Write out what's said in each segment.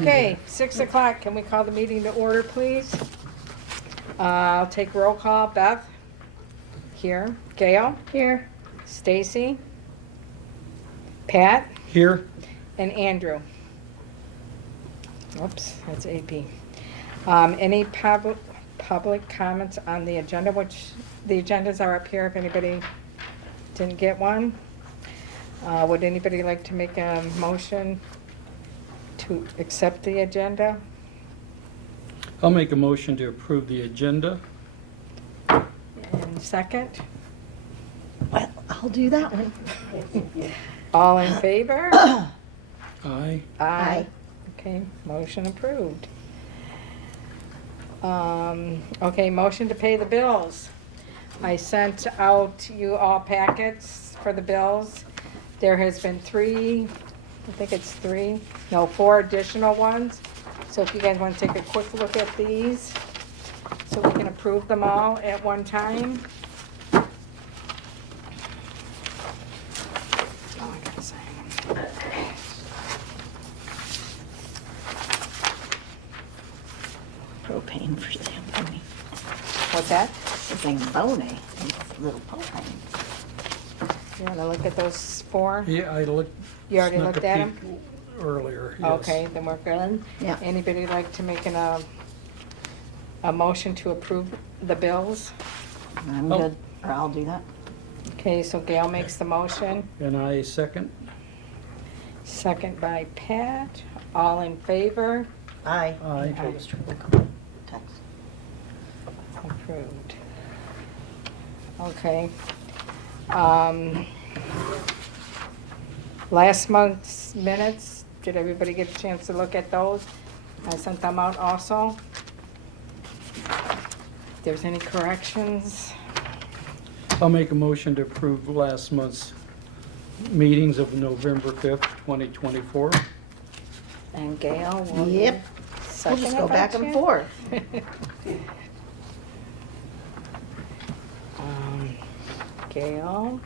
Okay, 6 o'clock. Can we call the meeting to order, please? I'll take roll call. Beth? Here. Gail? Here. Stacy? Pat? Here. And Andrew. Oops, that's AP. Any public comments on the agenda, which the agendas are up here if anybody didn't get one? Would anybody like to make a motion to accept the agenda? I'll make a motion to approve the agenda. And second? Well, I'll do that one. All in favor? Aye. Aye. Okay, motion approved. Okay, motion to pay the bills. I sent out you all packets for the bills. There has been 4 additional ones. So if you guys want to take a quick look at these, so we can approve them all at one time. Oh, I gotta sign them. Propane for Zamboni. What's that? Zamboni. It's little propane. You want to look at those 4? Yeah, I looked. You already snuck looked a at peek them? earlier, yes. Okay, then we're good. Yeah. Anybody like to make a motion to approve the bills? I'm Oh. good, or I'll do that. Okay, so Gail makes the motion, And I second. second by Pat. All in favor? Aye. Aye. I was trying to text. Approved. Okay. Last month's minutes, did everybody get a chance to look at those? I sent them out also. If there's any corrections, I'll make a motion to approve last month's meetings of November 5th, 2024. and Gail will. Yep. We'll second just it go by back and chance? forth. Gail,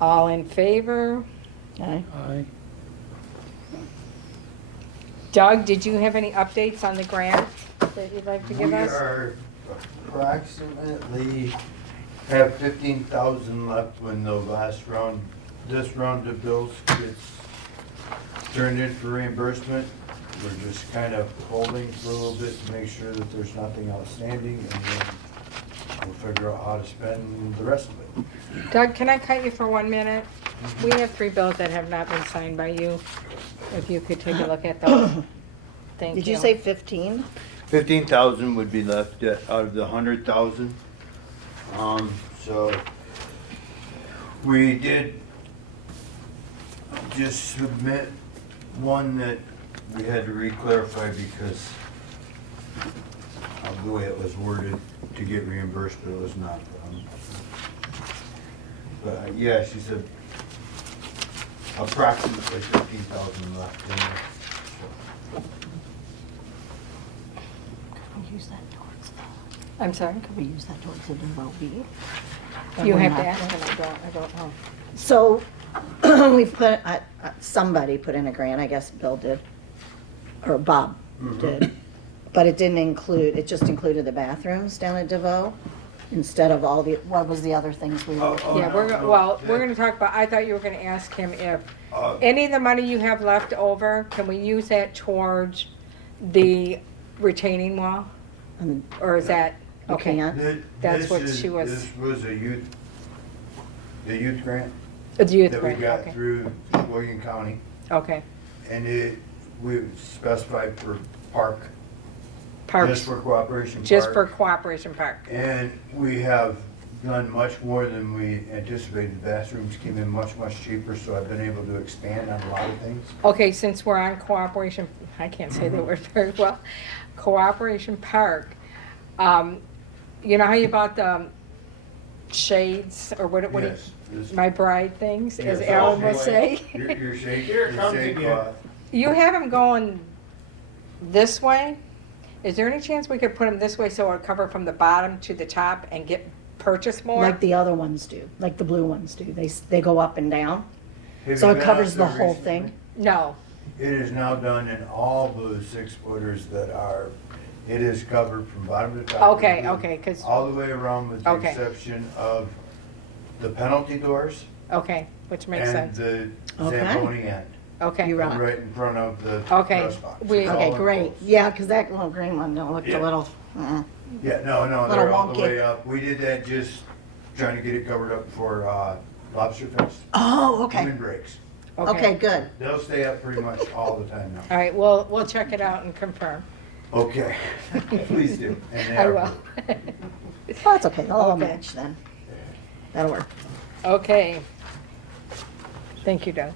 all in favor? Aye. Aye. Doug, did you have any updates on the grant that you'd like to give We us? are approximately have 15,000 left when the last round, this round of bills gets turned in for reimbursement. We're just kind of holding for a little bit to make sure that there's nothing outstanding, and then we'll figure out how to spend the rest of it. Doug, can I cut you for 1 minute? We have 3 bills that have not been signed by you. If you could take a look at those. Thank you. Did you say 15? 15,000 would be left out of the 100,000. So we did just submit one that we had to re-clarify because of the way it was worded to get reimbursed, but it was not. But yeah, she said approximately 15,000 left in there. Could we use that towards the, I'm sorry? could we use that towards the well-being? You Or have not? to ask him, I don't know. So, we've put, somebody put in a grant, I guess Bill did, or Bob did. But it didn't include, it just included the bathrooms down at DeVoe instead of all the, what was the other things we were? Yeah, we're gonna talk about, I thought you were gonna ask him if any of the money you have left over, can we use that towards the retaining wall? And Or is that, you okay, can't? That's what she was- This was the youth grant the youth that we grant, got okay, through William County, okay. and we specified for park, just Parks, for Cooperation just for Park. Cooperation Park. And we have done much more than we anticipated. The bathrooms came in much, much cheaper, so I've been able to expand on a lot of things. Okay, since we're on Cooperation, I can't say the word very well, Cooperation Park, you know how you bought the shades, or what do you, Yes, this- my bride things, as Yes, Alan will okay. say? Your shade, Here it your comes shade again. cloth. You have them going this way? Is there any chance we could put them this way so it would cover from the bottom to the top and purchase more? Like the other ones do, like the blue ones do. They go up and down. Have So you it been covers out the there whole recently? thing? No, It is now done in all the 6-footers that are, it is covered from bottom to top. Okay, okay, 'cause- All the way around with the Okay. exception of the penalty doors Okay, which makes and sense. the Okay. Zamboni end. Okay. You're right. Right in front of the Okay, press box. we- It's all Okay, great. enclosed. Yeah, because that little green one don't look a Yeah. little, Yeah, no, Little they're all the wonky. way up. We did that just trying to get it covered up for Lobster Fest. Oh, okay. Wind breaks. Okay, good. They'll stay up pretty much all the time now. All right, we'll check it out and confirm. Okay, please do. And they I are will. blue. Well, that's okay. They'll all Okay. match then. That'll work. Okay. Thank you, Doug.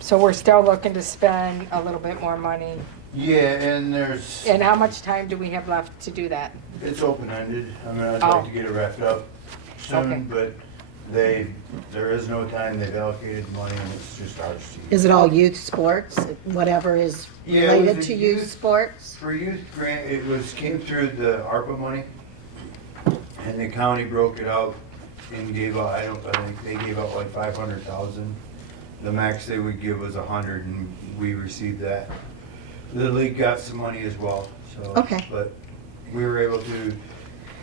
So we're still looking to spend a little bit more money. Yeah, and there's, And how much time do we have left to do that? it's open-ended. I mean, I'd Oh. like to get it wrapped up Okay. soon, but there is no time. They've allocated money and it's just ours to use. Is it all youth sports? Whatever is Yeah, it was related a to youth youth- sports? For youth grant, came through the ARPA money, and the county broke it out and gave out, I think they gave out like 500,000. The max they would give was 100, and we received that. The league got some money as well, so. Okay. But we were able to,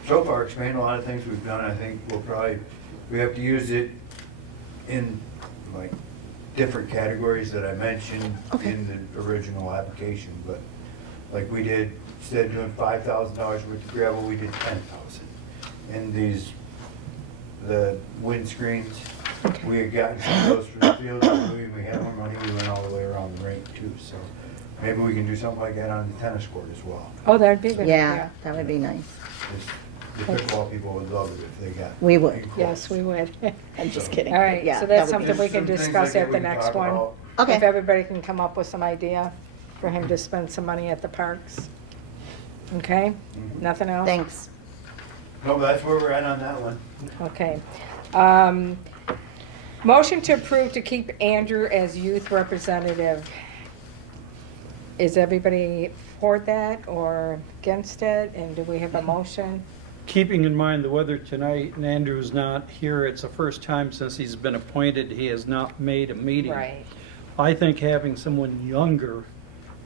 so far, expand a lot of things we've done. I think we have to use it in like different categories that I mentioned Okay. in the original application, but like we did, instead of doing $5,000 worth of gravel, we did 10,000. And the windscreens, Okay. we had gotten some of those from the field, and we had more money, we went all the way around the rink too, so maybe we can do something like that on the tennis court as well. Oh, that'd be good. Yeah, that would be nice. The pickleball people would love it if they got. We would. enclosed. Yes, we would. I'm just So- kidding. All right, Yeah, so that that's would be- something we can There's some discuss things like at the that we can next talk one. about. Okay. If everybody can come up with some idea for him to spend some money at the parks. Okay? Mhm. Nothing else? Thanks. No, that's where we're at on that one. Okay. Motion to approve to keep Andrew as youth representative. Is everybody for that or against it? And do we have a motion? Keeping in mind the weather tonight, and Andrew's not here, it's the first time since he's been appointed, he has not made a meeting. Right. I think having someone younger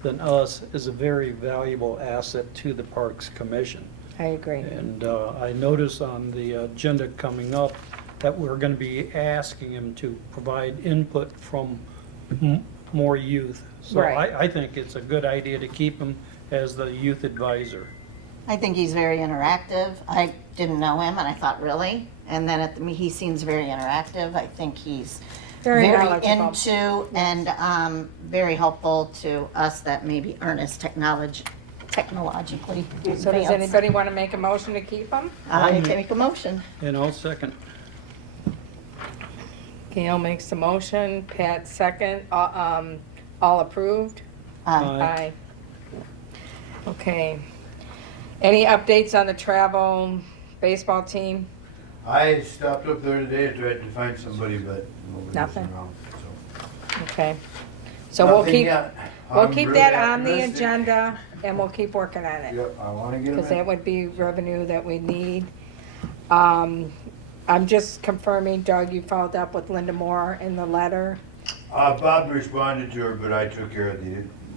than us is a very valuable asset to the Parks Commission. I agree. And I notice on the agenda coming up that we're going to be asking him to provide input from more youth. So Right. I think it's a good idea to keep him as the youth advisor. I think he's very interactive. I didn't know him and I thought, really? And then he seems very interactive. I think he's Very very knowledgeable. into and very helpful to us that maybe aren't as technologically So does advanced. anybody want to make a motion to keep him? I can make a motion. And I'll second. Gail makes the motion, Pat second, all approved? Aye. Okay. Any updates on the travel baseball team? I stopped up there today, I tried to find somebody, but nobody's Nothing. around, so. Okay. So we'll Nothing keep, yet. we'll I'm keep really that on the optimistic. agenda and we'll keep working on it. Yep, I wanna get Because them that in. would be revenue that we need. I'm just confirming, Doug, you followed up with Linda Moore in the letter, Bob responded to her, but I took care of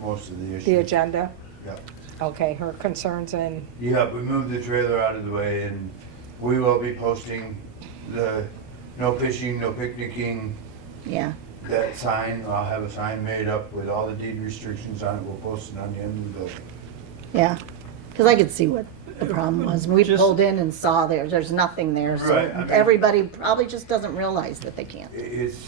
most of the issues. the agenda? Yep. Okay, her concerns and, Yeah, we moved the trailer out of the way and we will be posting the no fishing, no picnicking, Yeah. that sign. I'll have a sign made up with all the deed restrictions on it. We'll post it on the end of the building. Yeah. Because I could see what the problem was. We Just- pulled in and saw there's nothing there. So Right, I mean- everybody probably just doesn't realize that they can't. It's,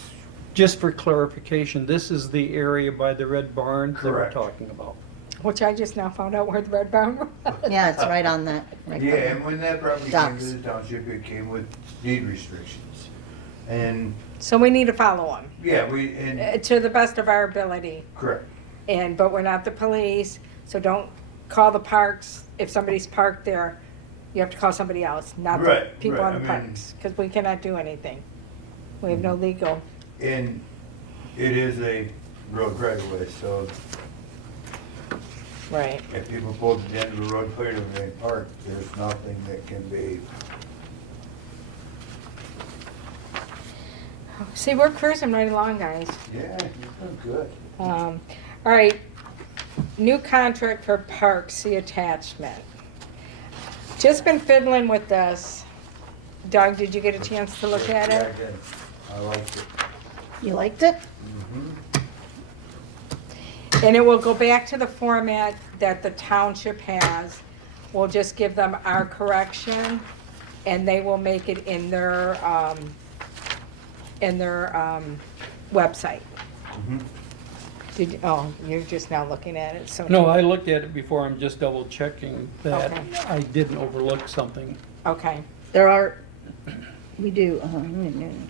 Just for clarification, this is the area by the Red Barn that we're Correct. talking about. which I just now found out where the Red Barn was. Yeah, it's right on that. Right yeah, on and when that property came to Docks. the township, it came with deed restrictions. And, So we need to follow them, yeah, to the best of our ability. correct. But we're not the police, so don't call the parks. If somebody's parked there, you have to call somebody else, not the Right, people right, on the I mean- parks, because we cannot do anything. We have no legal. And it is a road right away, so Right. if people pull to the end of the road clear to the park, there's nothing that can be. See, we're cruising right along, guys. Yeah, you've done good. All right, new contract for parks, see attachment. Just been fiddling with this. Doug, did you get a chance to look at Yeah, it? I did. I liked it. You liked it? And it will go back to the format that the township has. We'll just give them our correction, and they will make it in their website. Mhm. Oh, you're just now looking at it, so. No, I looked at it before, I'm just double checking that Okay. I didn't overlook something. Okay, There are, we do,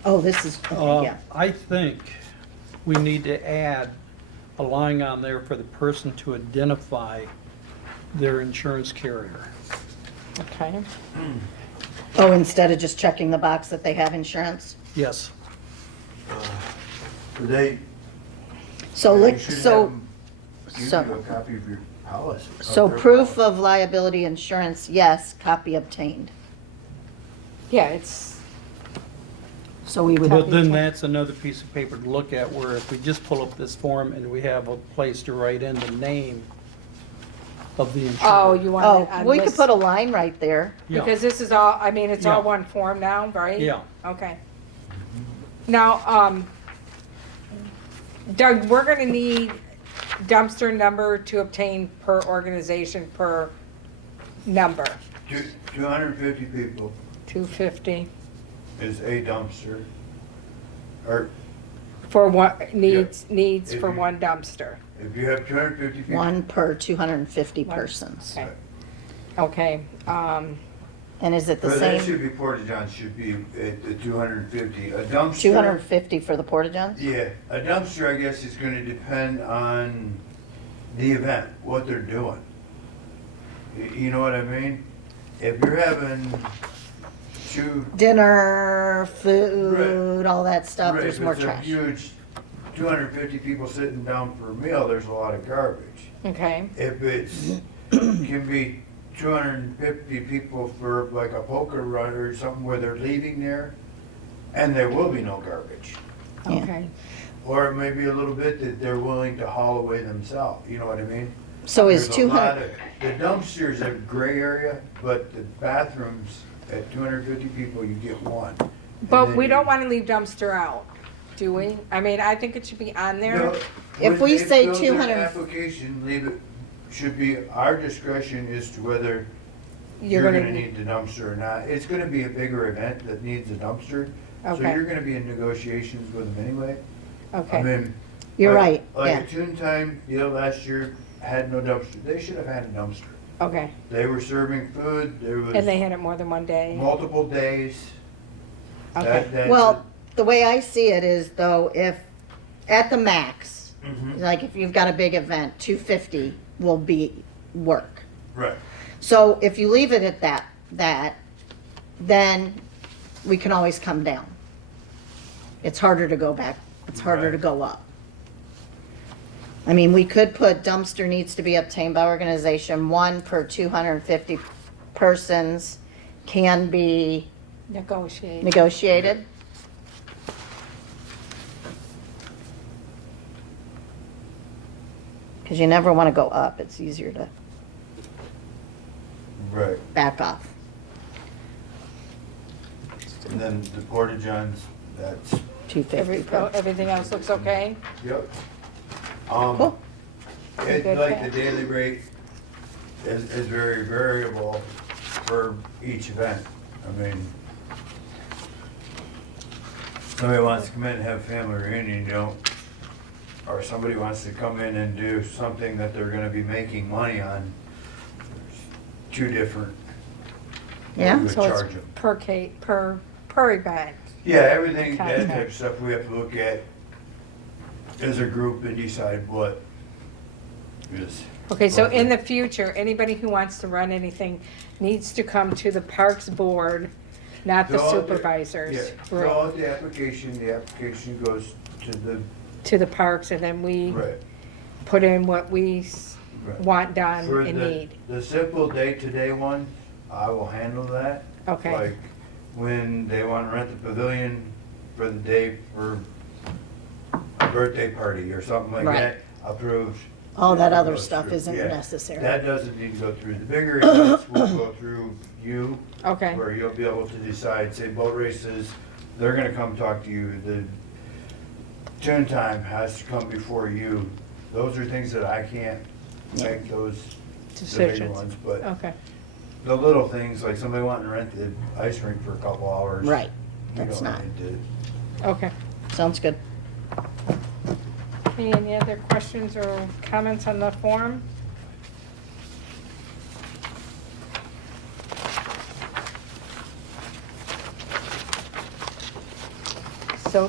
oh, this is, okay, yeah. I think we need to add a line on there for the person to identify their insurance carrier. okay. Oh, instead of just checking the box that they have insurance? Yes. They, So, they look, should have so, them give you so, a copy of your policy. of so their proof policy. of liability insurance, yes, copy obtained. Yeah, it's, So we would, But then that's another piece of paper to look at, where if we just pull up this form and we have a place to write in the name of the insurer. oh, you want it oh, on we could this? put a line right there. Yeah. Because this is all, I mean, it's all Yeah. one form now, right? Yeah. Okay. Now, Doug, we're gonna need dumpster number to obtain per organization per number, 250 people 250, is a dumpster. Or for what, needs If for you- one dumpster. if you have 250 people. One per 250 One. persons. Okay. Okay, And is it the But that same, should be, porta-johns should be at the 250. A dumpster. 250 for the porta-johns? Yeah, a dumpster, I guess, is gonna depend on the event, what they're doing. You know what I mean? If you're having Dinner, food, all that stuff, right, there's if more it's a trash. huge 250 people sitting down for a meal, there's a lot of garbage. okay, If it's, can be 250 people for like a poker run or something where they're leaving there, and there will be no garbage. Yeah. okay. Or it may be a little bit that they're willing to haul away themselves, you know what I mean? So is There's a lot 200, of- The dumpster's a gray area, but the bathrooms, at 250 people, you get one. And But then we you- don't wanna leave dumpster out, do we? I mean, I think it should be on there. No, If when we they say fill their 200 application, leave it, should be our discretion as to whether You're you're gonna gonna need the dumpster or not. It's gonna be a bigger event that needs a dumpster, so Okay. you're gonna be in negotiations with them anyway. I Okay, mean. you're like- right, Like yeah. a TooonTime deal last year had no dumpster. They should have had a dumpster. okay. They were serving food, there was And they had it more than one day? multiple days. Okay, That's Well, the way I see it is though, if, at the max, Mhm. like if you've got a big event, 250 will be work. Right, So if you leave it at that, then we can always come down. It's harder to go back, it's harder to Right. go up. I mean, we could put dumpster needs to be obtained by organization, one per 250 persons can be negotiate. negotiated. Because you never want to go up, it's easier to right. back off. And then the porta-johns, that's, 250 per. Everything else looks okay? yep. Cool. It, Good like the catch. daily rate is very variable for each event. I mean, somebody wants to come in and have a family reunion, you know, or somebody wants to come in and do something that they're gonna be making money on. There's two different, Yeah? we would So it's charge them. per event. Yeah, everything, that Contract. type of stuff we have to look at as a group and decide what is. Okay, so in Okay. the future, anybody who wants to run anything needs to come to the Parks Board, not the Fill out supervisors. Yeah, fill out the application goes To the parks, and then we right. put in what we Right. want done For and need. the simple day-to-day ones, I will handle that. Okay, Like, when they wanna rent the pavilion, for the day for a birthday party or something like Right. that, approved. All that other Goes stuff through. isn't Yeah. necessary. That doesn't need to go through. The bigger events will go through you, Okay, where you'll be able to decide, say boat races, they're gonna come talk to you. The TooonTime has to come before you. Those are things that I can't make those the big decisions. ones, but Okay, the little things, like somebody wanting to rent the ice rink for a couple hours. Right. You That's don't not. need to. okay. Sounds good. Any other questions or comments on the form? So,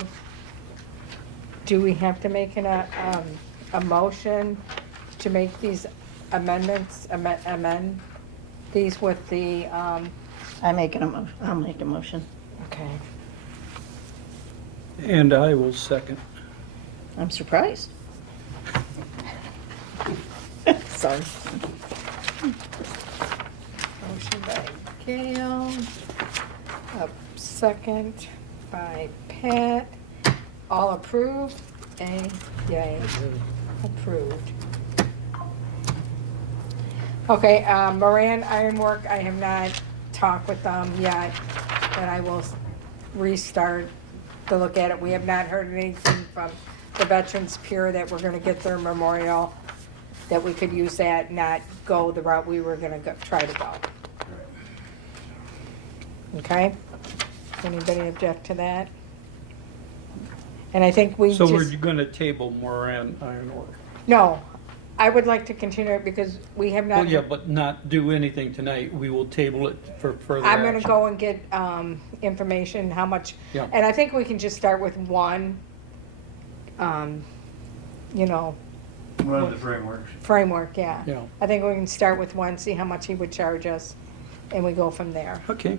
do we have to make a motion to make these amendments, amend these with the, I'll make a motion. okay. And I will second. I'm surprised. Sorry. Motion by Gail, a second by Pat. All approved? Yay, approved. Okay, Moran Ironwork, I have not talked with them yet, but I will restart to look at it. We have not heard anything from the Veterans Pier that we're gonna get their memorial, that we could use that, not go the route we were gonna go, try to go. Okay? Anybody object to that? And I think we So we're just, gonna table Moran Ironwork. no, I would like to continue it because we have Well, not. yeah, but not do anything tonight. We will table it for further I'm gonna action. go and get, information, how much, Yeah. and I think we can just start with one, you know, One of the frameworks. framework, yeah. Yeah. I think we can start with one, see how much he would charge us, and we go from there. Okay.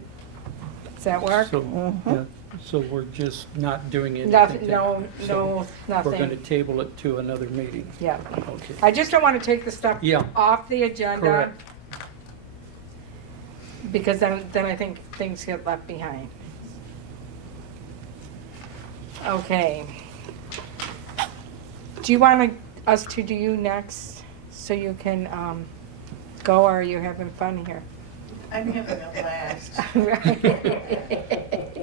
Does that work? So, yeah, so we're just not doing anything. Nothing, tonight. no, So no, We're gonna nothing, table it to another meeting. yeah. Okay. I just don't wanna take the stuff Yeah. off the agenda. Correct. Because then I think things get left behind. Okay. Do you want us to do you next, so you can, go, or are you having fun here? I'm having a blast. Right.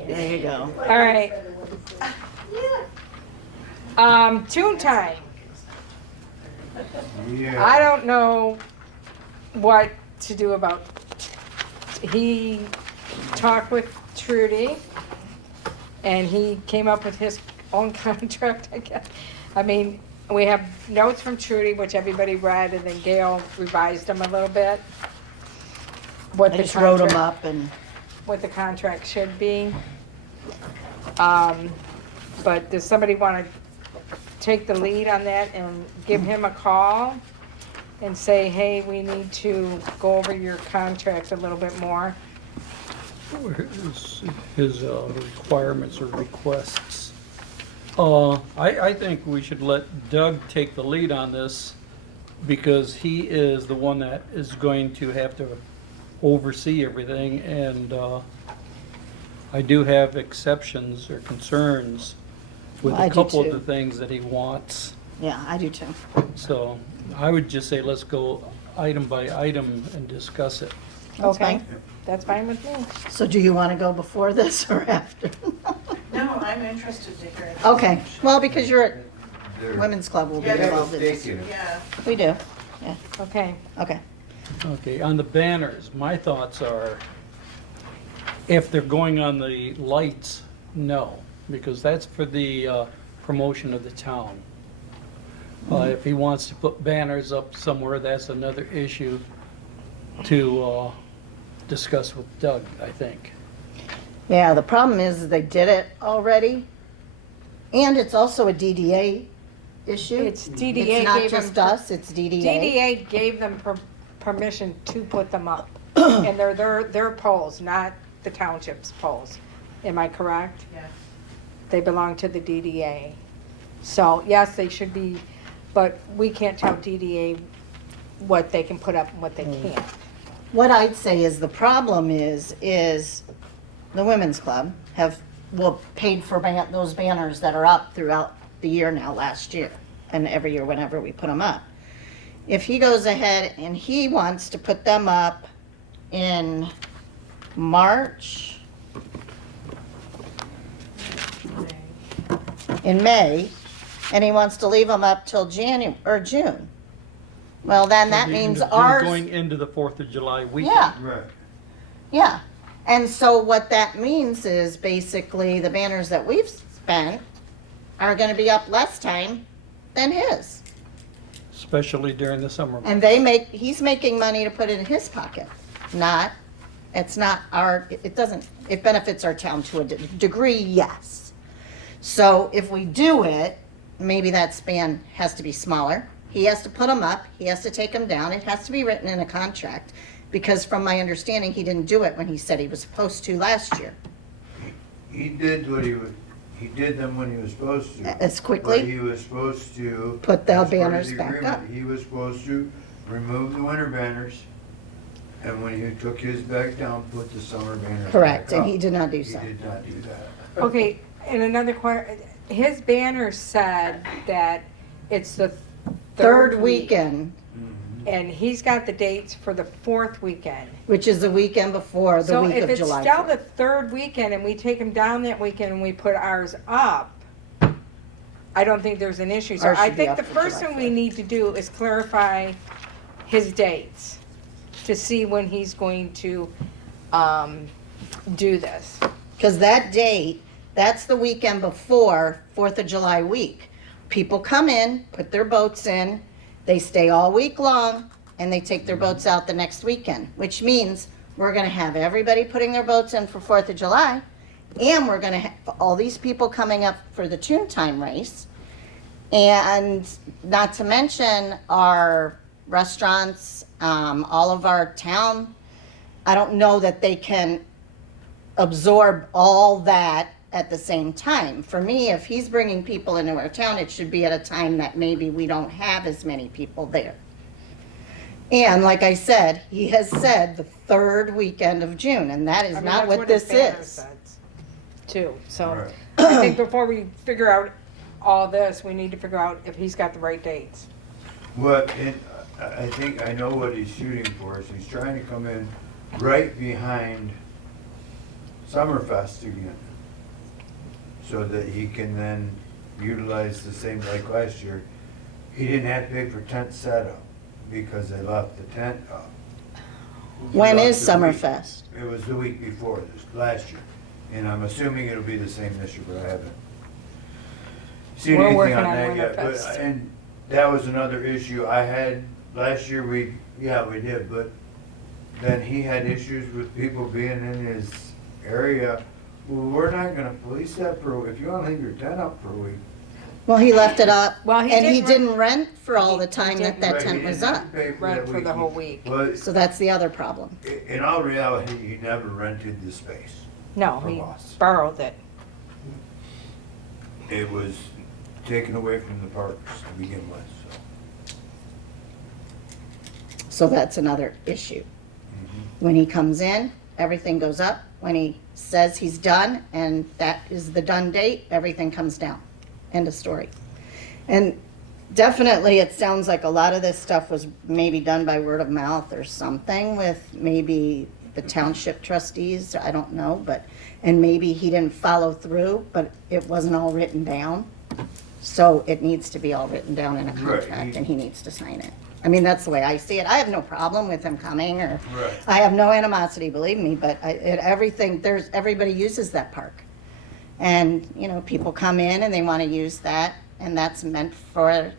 There you go. All right. Toon time. Yeah. I don't know what to do about, he talked with Trudy, and he came up with his own contract, I guess. I mean, we have notes from Trudy, which everybody read, and then Gail revised them a little bit. What I the just wrote them contract- up and, what the contract should be. But does somebody want to take the lead on that and give him a call and say, hey, we need to go over your contracts a little bit more? His requirements or requests. I think we should let Doug take the lead on this because he is the one that is going to have to oversee everything, and I do have exceptions or concerns with I a do couple of too. the things that he wants. yeah, I do too. So I would just say let's go item by item and discuss it. That's Okay, fine. that's fine with me. So do you want to go before this or after? No, I'm interested to hear. it. Okay, well, because you're at They're- Women's Club, we'll be Yeah, They have a involved in this. stake in it. Yeah, We do, Okay, okay. Okay, on the banners, my thoughts are, if they're going on the lights, no, because that's for the promotion of the town. If he wants to put banners up somewhere, that's another issue to discuss with Doug, I think. Yeah, the problem is they did it already, and it's also a DDA issue. It's DDA It's not gave them just per- us, it's DDA. DDA gave them permission to put them up, and they're their poles, not the township's poles. Am I correct? yeah. They belong to the DDA. So, yes, they should be, but we can't tell DDA what they can put up and what they can't. What I'd say is the problem is the Women's Club have paid for those banners that are up throughout the year now, last year, and every year whenever we put them up. If he goes ahead and he wants to put them up in March, in May, and he wants to leave them up till January or June, well, then that means ours. Going into the 4th of July weekend. Yeah, Right. yeah. And so what that means is basically the banners that we've spent are gonna be up less time than his. Especially during the summer. And he's making money to put it in his pocket, it's not it benefits our town to a degree, yes. So if we do it, maybe that span has to be smaller. He has to put them up, he has to take them down, it has to be written in a contract. Because from my understanding, he didn't do it when he said he was supposed to last year. He did he did them when he was supposed to. As quickly? But he was supposed to. Put the as part of banners the back agreement, up. He was supposed to remove the winter banners, and when he took his back down, put the summer banners Correct, back and up. he did not do so. He did not do that. Okay, and another his banner said that it's the Third weekend, and he's got the dates for the 4th weekend. which is the weekend before the week of July So if it's still 4th. the 3rd weekend and we take them down that weekend and we put ours up, I don't think there's an issue. So Ours I should be think up the for first July thing we 4th. need to do is clarify his dates to see when he's going to do this. Because that date, that's the weekend before 4th of July week. People come in, put their boats in, they stay all week long, and they take their boats out the next weekend, which means we're gonna have everybody putting their boats in for 4th of July, and we're gonna have all these people coming up for the TooonTime race. And not to mention our restaurants, all of our town, I don't know that they can absorb all that at the same time. For me, if he's bringing people into our town, it should be at a time that maybe we don't have as many people there. And like I said, he has said the 3rd weekend of June, and that is I mean, not that's what his this banner is. says, too, so Right. I think before we figure out all this, we need to figure out if he's got the right dates. What, I think I know what he's shooting for, is he's trying to come in right behind Summerfest again. So that he can then utilize the same, like last year, he didn't have to pay for tent setup because they left the tent up. When Throughout is the week. Summerfest? It was the week before this, last year. And I'm assuming it'll be the same this year, but I haven't seen We're anything working on on that yet. Winterfest. But, and that was another issue I had, last year we did, but then he had issues with people being in his area. Well, we're not gonna police that if you wanna leave your tent up for a week. Well, he left it up, Well, he and he didn't didn't rent for all the he time that didn't. that Right, tent he was didn't up. have to pay Rent that for the whole week. But So that's the other problem. in all reality, he never rented the space. No, From he us. borrowed it. It was taken away from the parks to begin with, so. So that's another issue. When he comes in, everything goes up. When he says he's done, and that is the done date, everything comes down. End of story. And definitely, it sounds like a lot of this stuff was maybe done by word of mouth or something with maybe the township trustees, I don't know, and maybe he didn't follow through, but it wasn't all written down. So it needs to be all written down in a Right. contract, and he needs to sign it. I mean, that's the way I see it. I have no problem with him coming, or Right. I have no animosity, believe me, but everybody uses that park. And, people come in and they want to use that, and that's meant for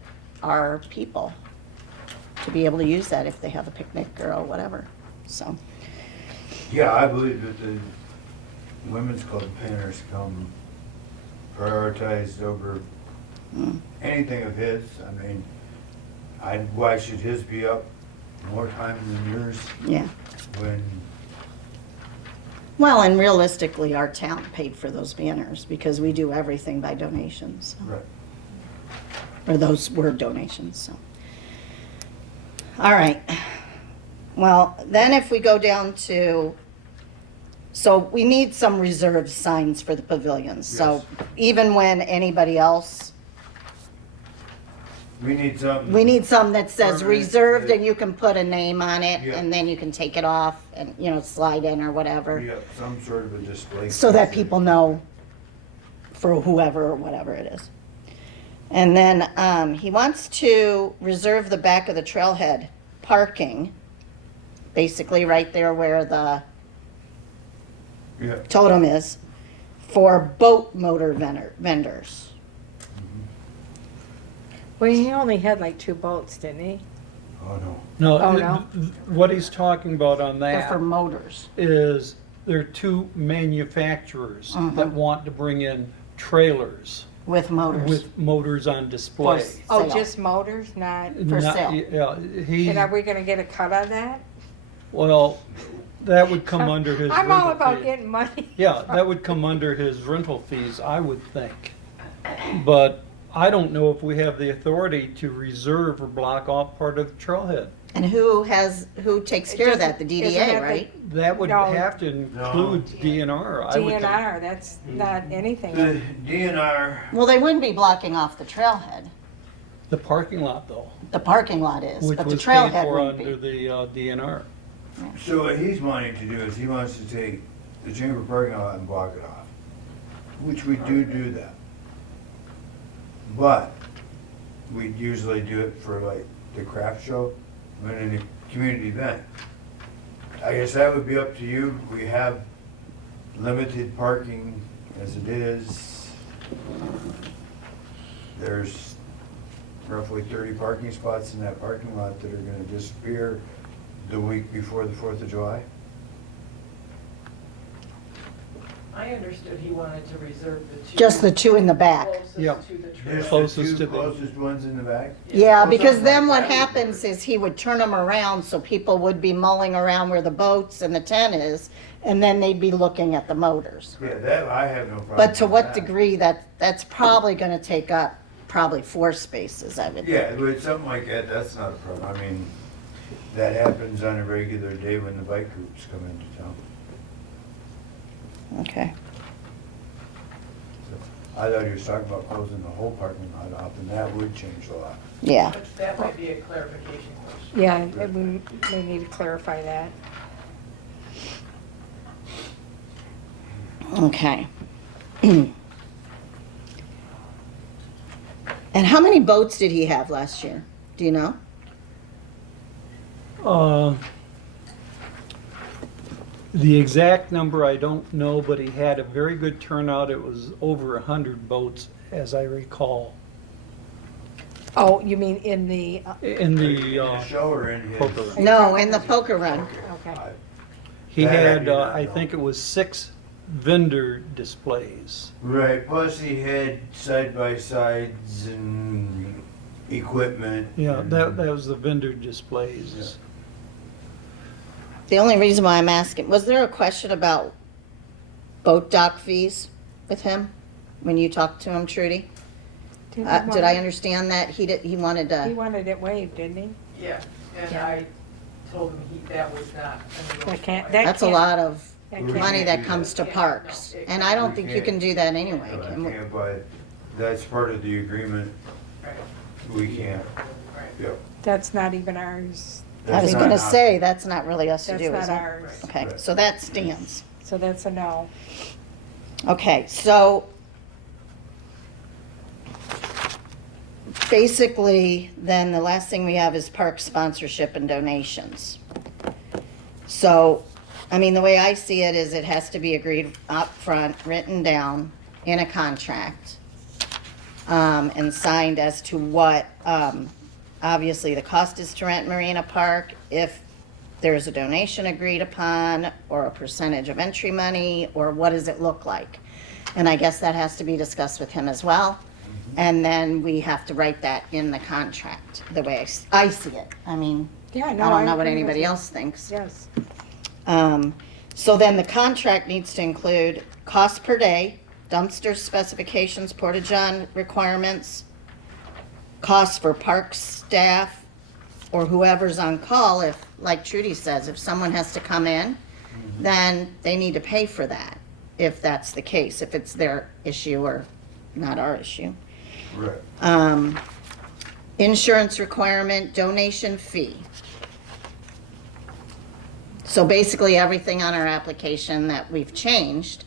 our people to be able to use that if they have a picnic or whatever, so. Yeah, I believe that the women's club banners come prioritized over anything of his. I mean, why should his be up more time than yours Yeah. when, Well, and realistically, our town paid for those banners because we do everything by donations, right. or those were donations, so. All right. Well, then if we go down to So we need some reserved signs for the pavilions. So even when anybody else, We need something. we need some that says Permanent, reserved yeah. and you can put a name on it Yeah. and then you can take it off and, you know, slide in or whatever. Yeah, some sort of a display. So that people know for whoever or whatever it is. And then he wants to reserve the back of the trailhead parking, basically right there where the Yeah, totem is, for boat motor vendors. Well, he only had like 2 boats, didn't he? oh no. No, Oh, no? what he's talking about on They're that for motors. is there are 2 manufacturers that want to bring in trailers With motors. with motors on display. For Oh, sale. just motors, not, For Not- sale. Yeah, he, and are we gonna get a cut on that? well, that would come under his I'm all rental about fee. getting money. Yeah, that would come under his rental fees, I would think. But I don't know if we have the authority to reserve or block off part of the trailhead. And who takes care of that? The Isn't that DDA, the- right? That would No. have to include DNR, I would think. DNR, that's not anything. The DNR, Well, they wouldn't be blocking off the trailhead. The parking lot though, The parking lot is, which but the was paid trailhead for wouldn't under be. the DNR. so what he's wanting to do is he wants to take the chamber parking lot and block it off, which we do that. But we usually do it for like the craft show, when in a community event. I guess that would be up to you. We have limited parking as it is. There's roughly 30 parking spots in that parking lot that are gonna disappear the week before the 4th of July. I understood he wanted to reserve the 2. Just the 2 in the back. Yeah. Closest to the trail. Just Closest the to two the- closest ones in the back? Yeah, Well, because something then like what that would happens work. is he would turn them around so people would be mulling around where the boats and the tent is, and then they'd be looking at the motors. Yeah, that, I have no problem. But to with what that. degree, that's probably gonna take up probably 4 spaces, I would think. Yeah, but something like that, that's not a problem. I mean, that happens on a regular day when the bike groups come into town. Okay. So, I thought he was talking about closing the whole parking lot off, and that would change a lot. Yeah, But that might be a clarification question. Yeah, we need to clarify that. okay. And how many boats did he have last year? Do you know? The exact number I don't know, but he had a very good turnout. It was over 100 boats, as I recall. Oh, you mean in the, In the, In the show or in his? poker run. No, in the poker run. Okay. He That I had, do not I know. think it was 6 vendor displays. Right, plus he had side-by-sides and equipment. Yeah, and- that was the vendor displays. The only reason why I'm asking, was there a question about boat dock fees with him when you talked to him, Trudy? Did I understand that he wanted He to, wanted it waived, didn't he? Yeah, and Yeah. I told him that was not. That can't, that's a lot of that We can't- money can't that do comes to that. parks. Yeah, no, And I don't we think you can't. can do that anyway. No, I can we? can't, but that's part of the agreement. Right, We can't. right. Yep. That's not even ours, I That's was not gonna an say, option. that's not really us to that's do, not is it? ours. Okay, Right. so that stands. So that's a no. Okay, so basically, then the last thing we have is park sponsorship and donations. So, I mean, the way I see it is it has to be agreed up front, written down in a contract, and signed as to what, obviously, the cost is to rent Marina Park, if there's a donation agreed upon, or a percentage of entry money, or what does it look like? And I guess that has to be discussed with him as well. And then we have to write that in the contract, the way I see it. I mean, Yeah, I no, don't know what agree with anybody you. else thinks. Yes. So then the contract needs to include cost per day, dumpster specifications, porta-john requirements, costs for park staff or whoever's on call if, like Trudy says, if someone has to come in then they need to pay for that, if that's the case, if it's their issue or not our issue. Right. Insurance requirement, donation fee. So basically, everything on our application that we've changed,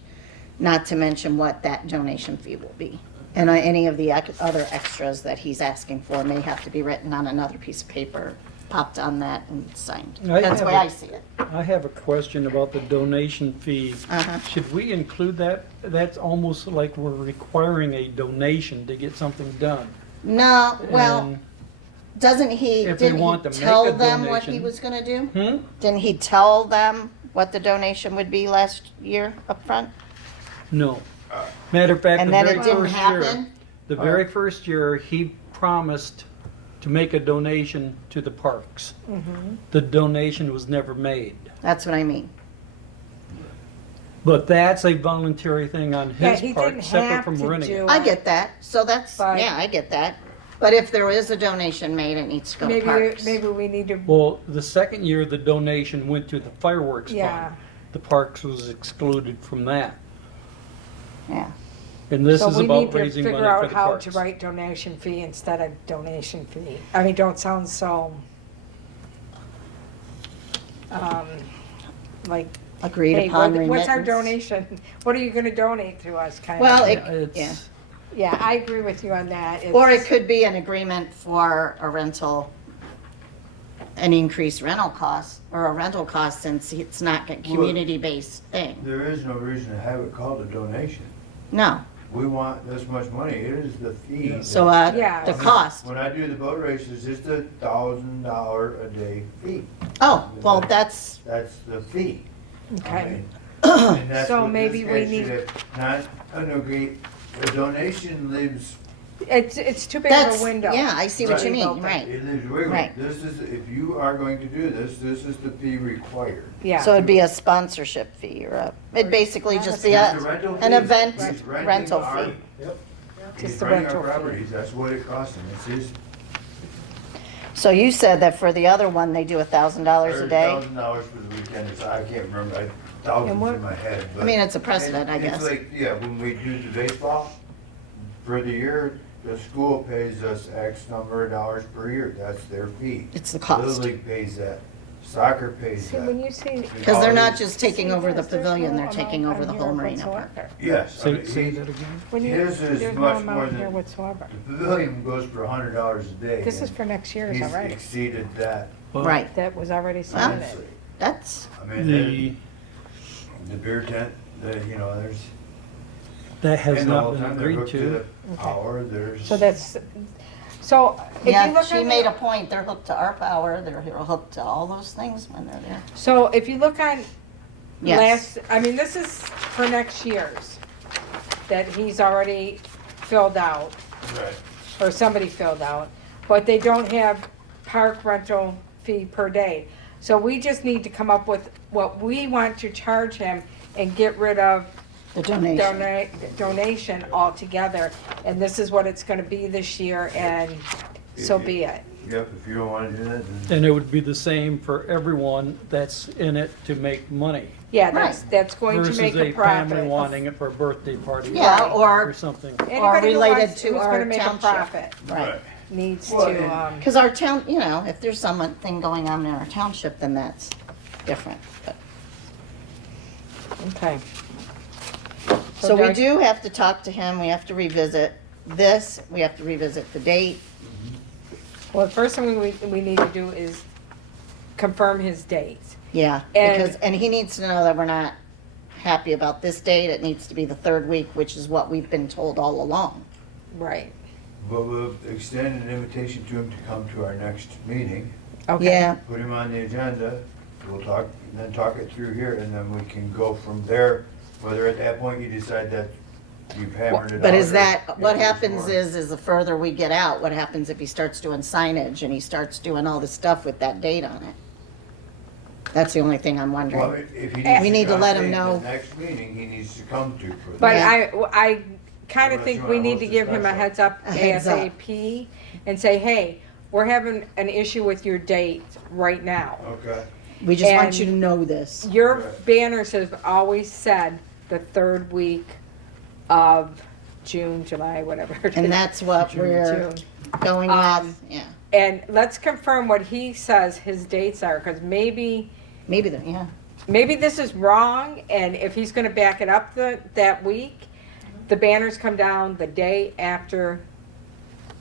not to mention what that donation fee will be. And any of the other extras that he's asking for may have to be written on another piece of paper, popped on that and signed. I That's the have way a- I see it. I have a question about the donation fee. Uh-huh. Should we include that? That's almost like we're requiring a donation to get something done. No, well, And- doesn't he, If they didn't want he to make tell a them what he donation- was gonna do? Hmm? Didn't he tell them what the donation would be last year up front? No. Matter of fact, And the then very it didn't first year, happen? the very first year, he promised to make a donation to the parks. The donation was never made. That's what I mean. But that's a voluntary thing on Yeah, his he part, didn't separate have from to renting do it. I get that, so that's, But- yeah, I get that. But if there is a donation made, it needs to go to Maybe, parks. maybe we need to, Well, the second year, the donation went to the fireworks Yeah. fund. The parks was excluded from that. Yeah, And this so is we need about to raising money figure for out the how parks. to write donation fee instead of donation fee. I mean, don't sound so, like, agreed hey, upon what's our remittance. donation? What are you gonna donate to us, kind Well, of? it- Yeah, it's- yeah. Yeah, I agree with you on that. Or it It's- could be an agreement for a rental, an increased rental cost, or a rental cost since it's not a community-based thing. There is no reason to have it called a donation. No, We want this much money, it is the fee. so, Yeah. the cost. When I do the boat races, it's $1,000 a day fee. Oh, well, that's, That's the fee. Okay, And that's So what maybe this we guy need- should have Not an agree, a donation leaves, it's too big of that's, a window. yeah, I see what you Right. mean, right. it leaves wiggle. Right. This is, if you are going to do this, this is the fee required. Yeah. So it'd be a sponsorship fee or it'd basically just be It's a rental an fee. event He's renting rental our- fee. Yep. He's Just the renting our rental fee. properties, that's what it costs him, it's his. So you said that for the other one, they do $1,000 a day? $1,000 for the weekend, it's, I can't remember, thousands And what- in my head, but. I mean, it's a precedent, I It's guess. like, yeah, when we do the baseball, for the year, the school pays us X number of dollars per year, that's their fee. It's the cost. Little League pays that, soccer pays See, when that. you see. Because they're not Always- just taking over the See, there's pavilion, no they're taking amount over the on whole here marina park. whatsoever. Yes, I Say mean, say he- that again? When you, His is there's no much more amount here than- whatsoever. the pavilion goes for $100 a day. This is and for next year's He's already. exceeded that, Well, Right, That was already signed. honestly. that's, I mean, The, the beer tent, there's. that has and the not whole been time they're agreed hooked to. the Power, there's. So that's, so if you yeah, look she on made a the, point, they're hooked to our power, they're hooked to all those things when they're there. so if you look on Yes, last, I mean, this is for next year's that he's already filled out, Right. or somebody filled out, but they don't have park rental fee per day. So we just need to come up with what we want to charge him and get rid of the donation. donation altogether. And this is what it's gonna be this year, and so be it. Yep, if you don't wanna do that, then. And it would be the same for everyone that's in it to make money. Yeah, that's going to Versus make a a family profit. wanting it for a birthday party. Yeah, Or or, something. Anybody who related wants, to who's our gonna make a township. profit right. needs Well, to, Because our town, you know, if there's something going on in our township, then that's different. But- okay. So we Doug- do have to talk to him, we have to revisit this, we have to revisit the date. Well, the first thing we need to do is confirm his dates. Yeah, And- because, and he needs to know that we're not happy about this date, it needs to be the third week, which is what we've been told all along. Right. But we'll extend an invitation to him to come to our next meeting, Okay. Yeah, put him on the agenda, we'll talk, then talk it through here, and then we can go from there, whether at that point you decide that you've hammered it out. but is or that, if what there's happens more. is the further we get out, what happens if he starts doing signage and he starts doing all this stuff with that date on it? That's the only thing I'm Well, wondering. if he We need to let him contact know. The next meeting, he needs to come to for But that. I kind of Unless think you we wanna need host to a give him a special. heads up A heads up. ASAP and say, hey, we're having an issue with your date right now. Okay, We just want And you to know this. Your Right. banners have always said the third week of June, July, whatever. it And is. that's what we're June. going Um, with, yeah. And let's confirm what he says his dates are, because maybe this is wrong, and if he's gonna back it up that week, the banners come down the day after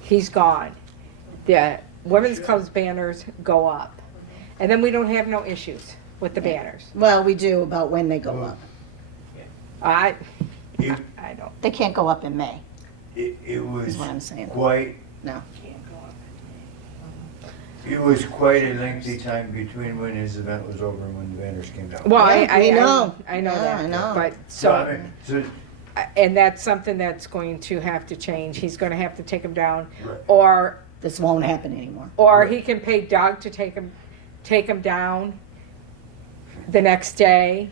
he's gone. The Women's Club's banners go up, and then we don't have no issues with the banners. Well, we do about when they go up. I It, don't. They can't go up in May, it was is what I'm saying. quite, No. it was quite a lengthy time between when his event was over and when the banners came down. Well, Yeah, we know. I know Yeah, that, I know. but So, I so, mean, so, and that's something that's going to have to change. He's gonna have to take them down, Right. or This won't happen anymore. he can pay Doug to take him down the next day.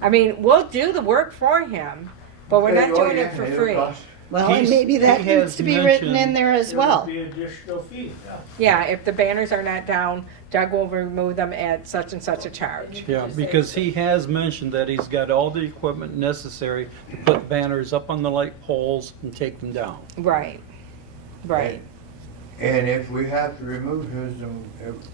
I mean, we'll do the work for him, but we're not Oh, doing yeah, it for it'll free. cost- Well, and He's- maybe that he has needs to be written in mentioned- there as There well. would be additional fee, yeah. Yeah, if the banners are not down, Doug will remove them at such and such a charge. Yeah, because he has mentioned that he's got all the equipment necessary to put banners up on the light poles and take them down. Right, right. And if we have to remove his,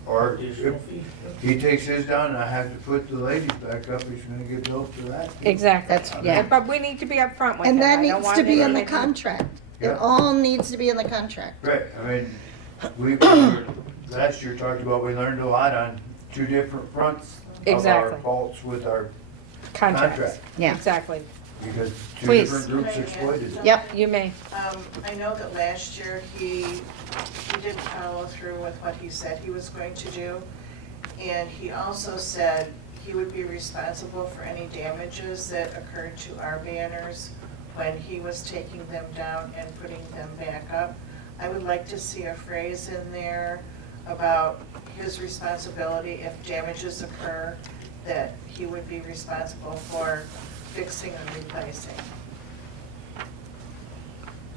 or Additional if fee. he takes his down and I have to put the ladies back up, he's gonna get billed for that. Exactly. That's, yeah. But we need to be upfront with him. And that I don't needs want to be him in the making- contract. It Yeah. all needs to be in the contract. Right, I mean, we were, last year talked about, we learned a lot on two different fronts of our Exactly. faults with our Contracts. contract. Yeah. Exactly. Because two Please. different groups exploited it. Yep. You may. I know that last year he didn't follow through with what he said he was going to do. And he also said he would be responsible for any damages that occurred to our banners when he was taking them down and putting them back up. I would like to see a phrase in there about his responsibility if damages occur, that he would be responsible for fixing and replacing.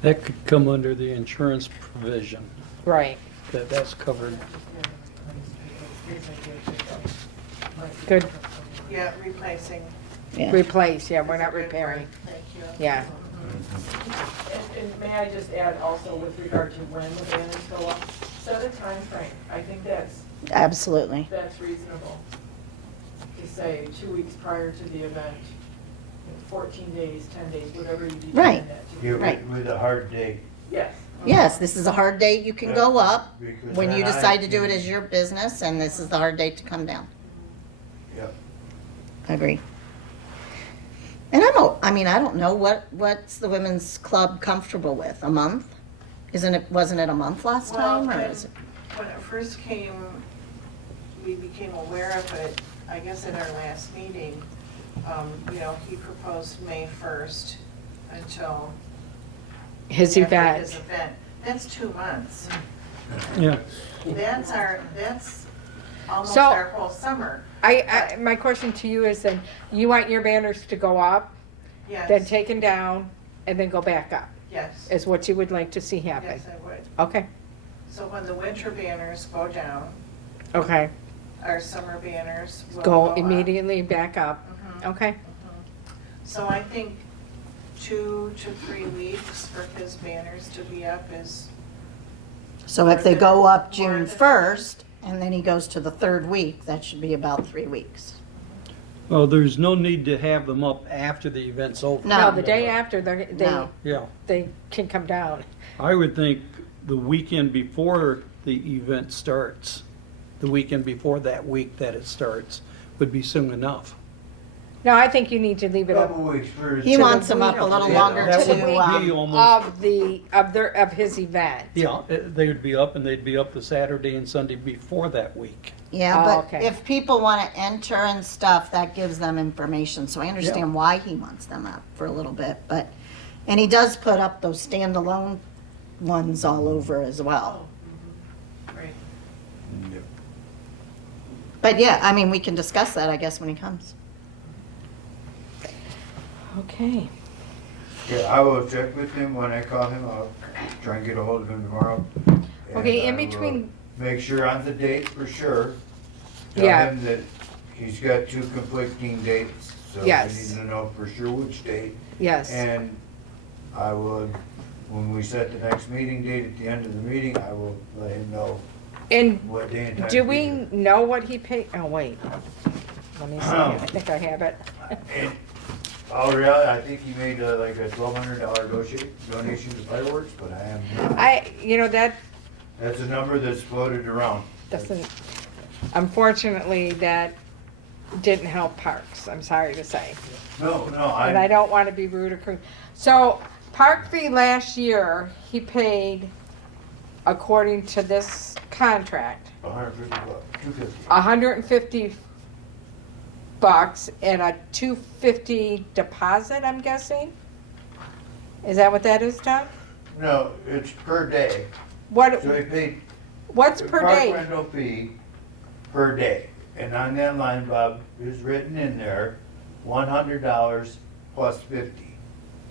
That could come under the insurance provision, Right. that's covered. Good. Yeah, replacing, Yeah. Replace, yeah, we're Is a not good repairing. word. Thank you. Yeah. And may I just add also with regard to when the banners go up, set a time frame. I think that's Absolutely. reasonable. To say 2 weeks prior to the event, 14 days, 10 days, whatever you determine Right. that to be. Yeah, Right. with a hard date. Yes. Yes, this is a hard date you can go up Because when you then I decide to do it can- as your business, and this is the hard date to come down. Yep. Agree. And I mean, I don't know, what's the women's club comfortable with? A month? Wasn't it a month last Well, time, or when is it? when it first came, we became aware of it, I guess at our last meeting. He proposed May 1st until. His after event. His event. That's 2 months. Yeah, That's almost So- our whole summer. My question to you is then, you want your banners to go up, then Yes, taken down, and then go back up, yes, is what you would like to see happen? yes, I would. Okay, So when the winter banners go down, okay. our summer banners will Go up. immediately back up. Mhm. Okay, So I think 2 to 3 weeks for his banners to be up is, So if they go up More June than- 1st, and then he goes to the third week, that should be about 3 weeks. well, there's no need to have them up after the event's over. no, No. the day after, No. Yeah, they can come down. I would think the weekend before the event starts, the weekend before that week that it starts, would be soon enough. No, I think you need to leave it up Couple weeks for. He the wants them up a week- little Yeah, longer that to the would week be almost, of his event. yeah, they would be up, and they'd be up the Saturday and Sunday before that week. Yeah, Oh, but okay. if people want to enter and stuff, that gives them information, so I understand why he wants them up for a little bit, and he does put up those standalone ones all over as well. right. Yep. But yeah, I mean, we can discuss that, I guess, when he comes. Okay. Yeah, I will check with him when I call him, I'll try and get a hold of him tomorrow. Okay, And in I will between- Make sure on the date for sure. Yeah. Tell him that he's got two conflicting dates, so I Yes. need to know for sure which date. Yes. And I will, when we set the next meeting date at the end of the meeting, I will let him know And what day and time. do to be we here. know what he paid? Oh, wait. Let me see. I think I have it. In all reality, I think he made like a $1,200 donation to fireworks, but I am, That that's a number that's floated around. doesn't, unfortunately, that didn't help parks, I'm sorry to say. No, And I I, don't want to be rude or crude. So, park fee last year, he paid, according to this contract, 150 bucks, 250. $150 and a $250 deposit, I'm guessing? Is that what that is, Tom? No, it's per day. What, So he paid what's the per park day? rental fee per day. And on that line, Bob, is written in there, $100 plus 50.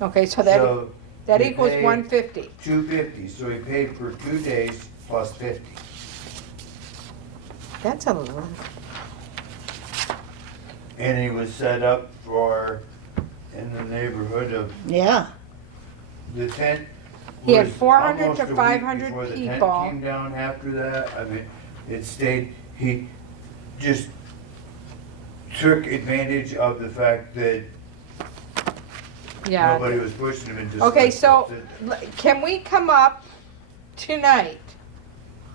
Okay, so So that he equals paid 150. 250, so he paid for 2 days plus 50. That's a little, And he was set up for, in the neighborhood of, Yeah, the tent He had was 400 almost to a week 500 before the tent people. came down after that. I mean, it stayed, he just took advantage of the fact that yeah. nobody was pushing him and just. Okay, let so stuff sit. can we come up tonight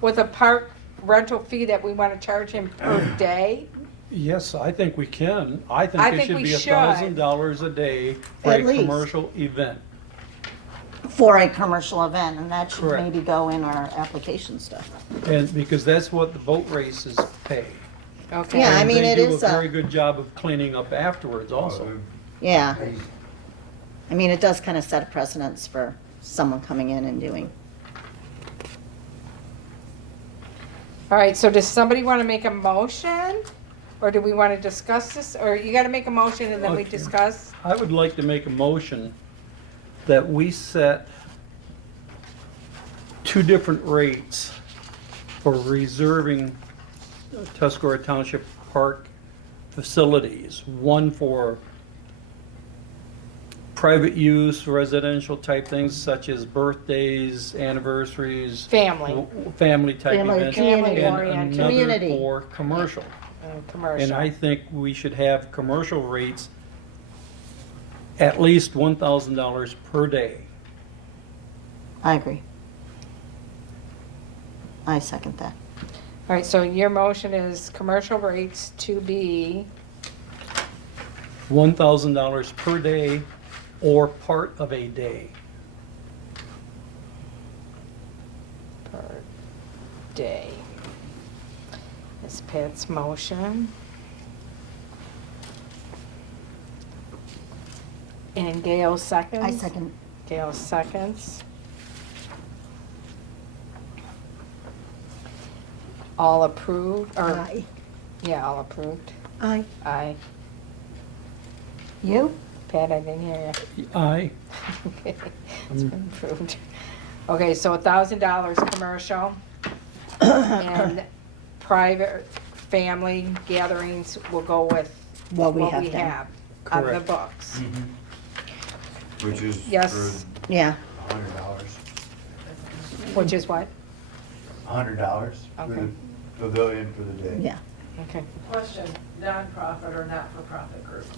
with a park rental fee that we want to charge him per day? Yes, I think we can. I I think it think should we be should. $1,000 a day for a At least. commercial event. for a commercial event, and that should Correct. maybe go in our application stuff. And because that's what the boat races pay. Okay. Yeah, I And mean, they it do is a a- very good job of cleaning up afterwards also. Yeah, He's- I mean, it does kind of set a precedence for someone coming in and doing. All right, so does somebody want to make a motion? Or do we want to discuss this? Or you got to make a motion and then we Okay. discuss? I would like to make a motion that we set 2 different rates for reserving Tuscarora Township Park facilities. One for private use, residential type things such as birthdays, anniversaries. Family. Family type Family, events. community. And Oriented. another Community. for commercial. Commercial. And I think we should have commercial rates at least $1,000 per day. I agree. I second that. All right, so your motion is commercial rates to be, $1,000 per day or part of a day. per day. Is Pat's motion. And Gail seconds? I second. Gail seconds. All approved, or, Aye. yeah, all approved. Aye. Aye. You? Pat, I didn't hear you. Aye. Okay, it's been approved. Okay, so $1,000 commercial and private family gatherings will go with What we what have we done. have on the Correct. books. Which is Yes. for Yeah. $100. Which is what? $100 for Okay. the pavilion for the day. Yeah. Okay. Question, nonprofit or not-for-profit groups,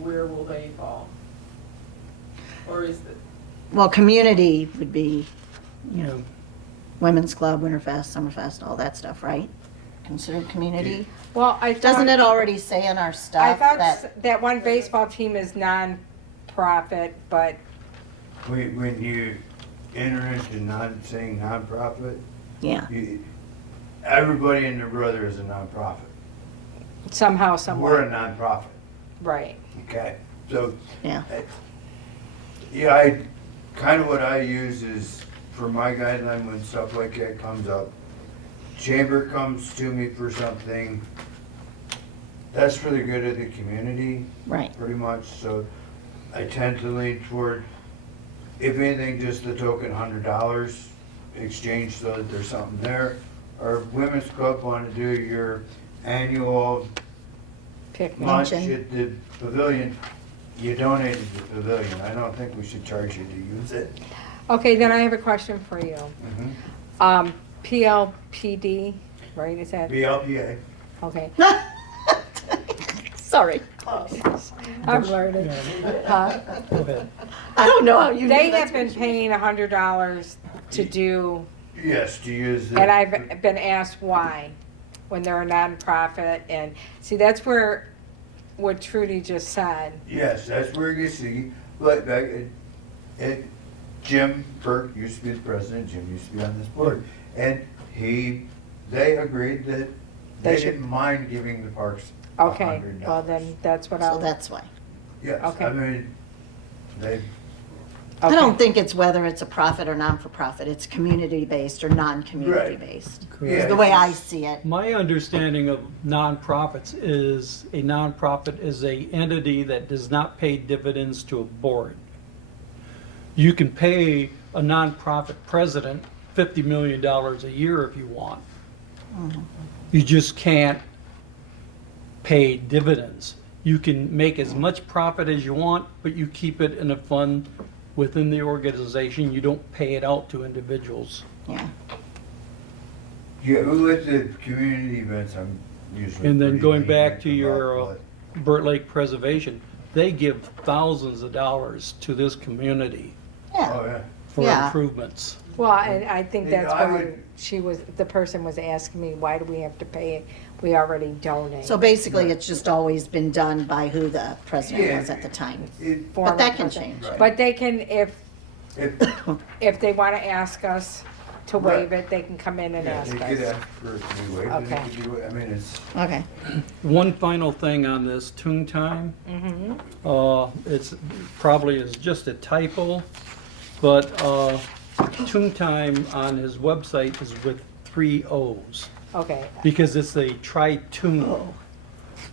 where will they fall? Or is it, Well, community would be Yeah. Women's Club, Winterfest, Summerfest, all that stuff, right? Considered community? Well, I thought. Doesn't it already say in our I stuff thought that, that one baseball team is non-profit, but, When you enter into saying nonprofit, yeah, everybody and their brother is a nonprofit. somehow, We're a somewhere, nonprofit, right. okay? So, yeah. yeah, kind of what I use is, for my guideline when stuff like that comes up, chamber comes to me for something, that's for the good of the community, Right. pretty much, so I tend to lean toward, if anything, just the token $100 exchange so that there's something there. Or Women's Club want to do your annual Picnic. lunch Luncheon. at the pavilion, you donated the pavilion. I don't think we should charge you to use it. Okay, then I have a question for you. PLPD, right, is that, BLPA. okay. Sorry. I'm learning. Huh? Go ahead. I don't know how you. They knew that's have been what you- paying $100 to do, Yes, to use it. and I've been asked why, when they're a nonprofit, and, see, that's where, what Trudy just said. Yes, that's where you see, but Jim Burke used to be the president, Jim used to be on this board. And they agreed that They they should- didn't mind giving the parks Okay, $100. well then, that's what So I'll, that's why. Yes, okay. I mean, they, I don't okay. think it's whether it's a profit or non-for-profit. It's community-based or non-community-based. Correct. Is the way I see it. My understanding of nonprofits is a nonprofit is a entity that does not pay dividends to a board. You can pay a nonprofit president $50 million a year if you want. You just can't pay dividends. You can make as much profit as you want, but you keep it in a fund within the organization. You don't pay it out to individuals. Yeah. yeah, with the community events, I'm usually. And then pretty going lenient back to about your what- Burt Lake Preservation, they give thousands of dollars to this community Yeah. Oh, yeah. for Yeah. improvements. Well, and I think Yeah, that's I why would- the person was asking me, why do we have to pay it? We already donate. So basically, it's just always been done by who the president was at the time. It- Former But that can president. change. Right. But they can, if- if they want to ask us to Right. waive it, they can come in and Yeah, ask they could us. ask for it to be waived, and Okay. it could be wa- I mean, it's, Okay. One final thing on this TooonTime. It's probably is just a typo, but TooonTime on his website is with 3 O's Okay, because it's a tri-tune.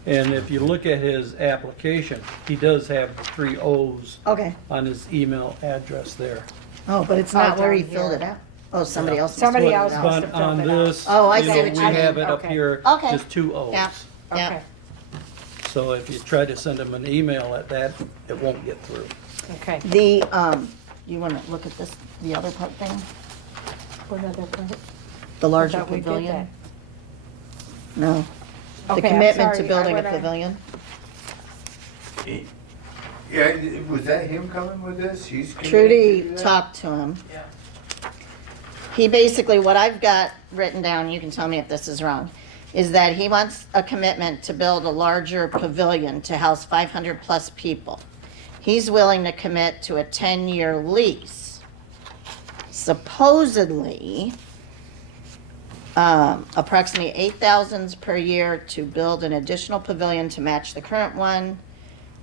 And if you look at his application, he does have 3 O's Okay. on his email address there. Oh, but it's not Oh, where he down filled here. it out. Oh, somebody else. must Somebody fill it else out. must- But on this, Oh, I you see know, what we you mean. have it up Okay. here, Okay. just 2 O's. Yeah. Yeah. okay, So if you try to send him an email at that, it won't get through. okay. The, you want to look at this, the other part thing? What other part? The larger Thought we did pavilion? No. The Okay, I'm commitment to sorry, building a I went- pavilion? yeah, was that him coming with this? He's. committed to Trudy do that? talked to him. Yeah. He basically, what I've got written down, you can tell me if this is wrong, is that he wants a commitment to build a larger pavilion to house 500 plus people. He's willing to commit to a 10-year lease. Supposedly, approximately $8,000 per year to build an additional pavilion to match the current one.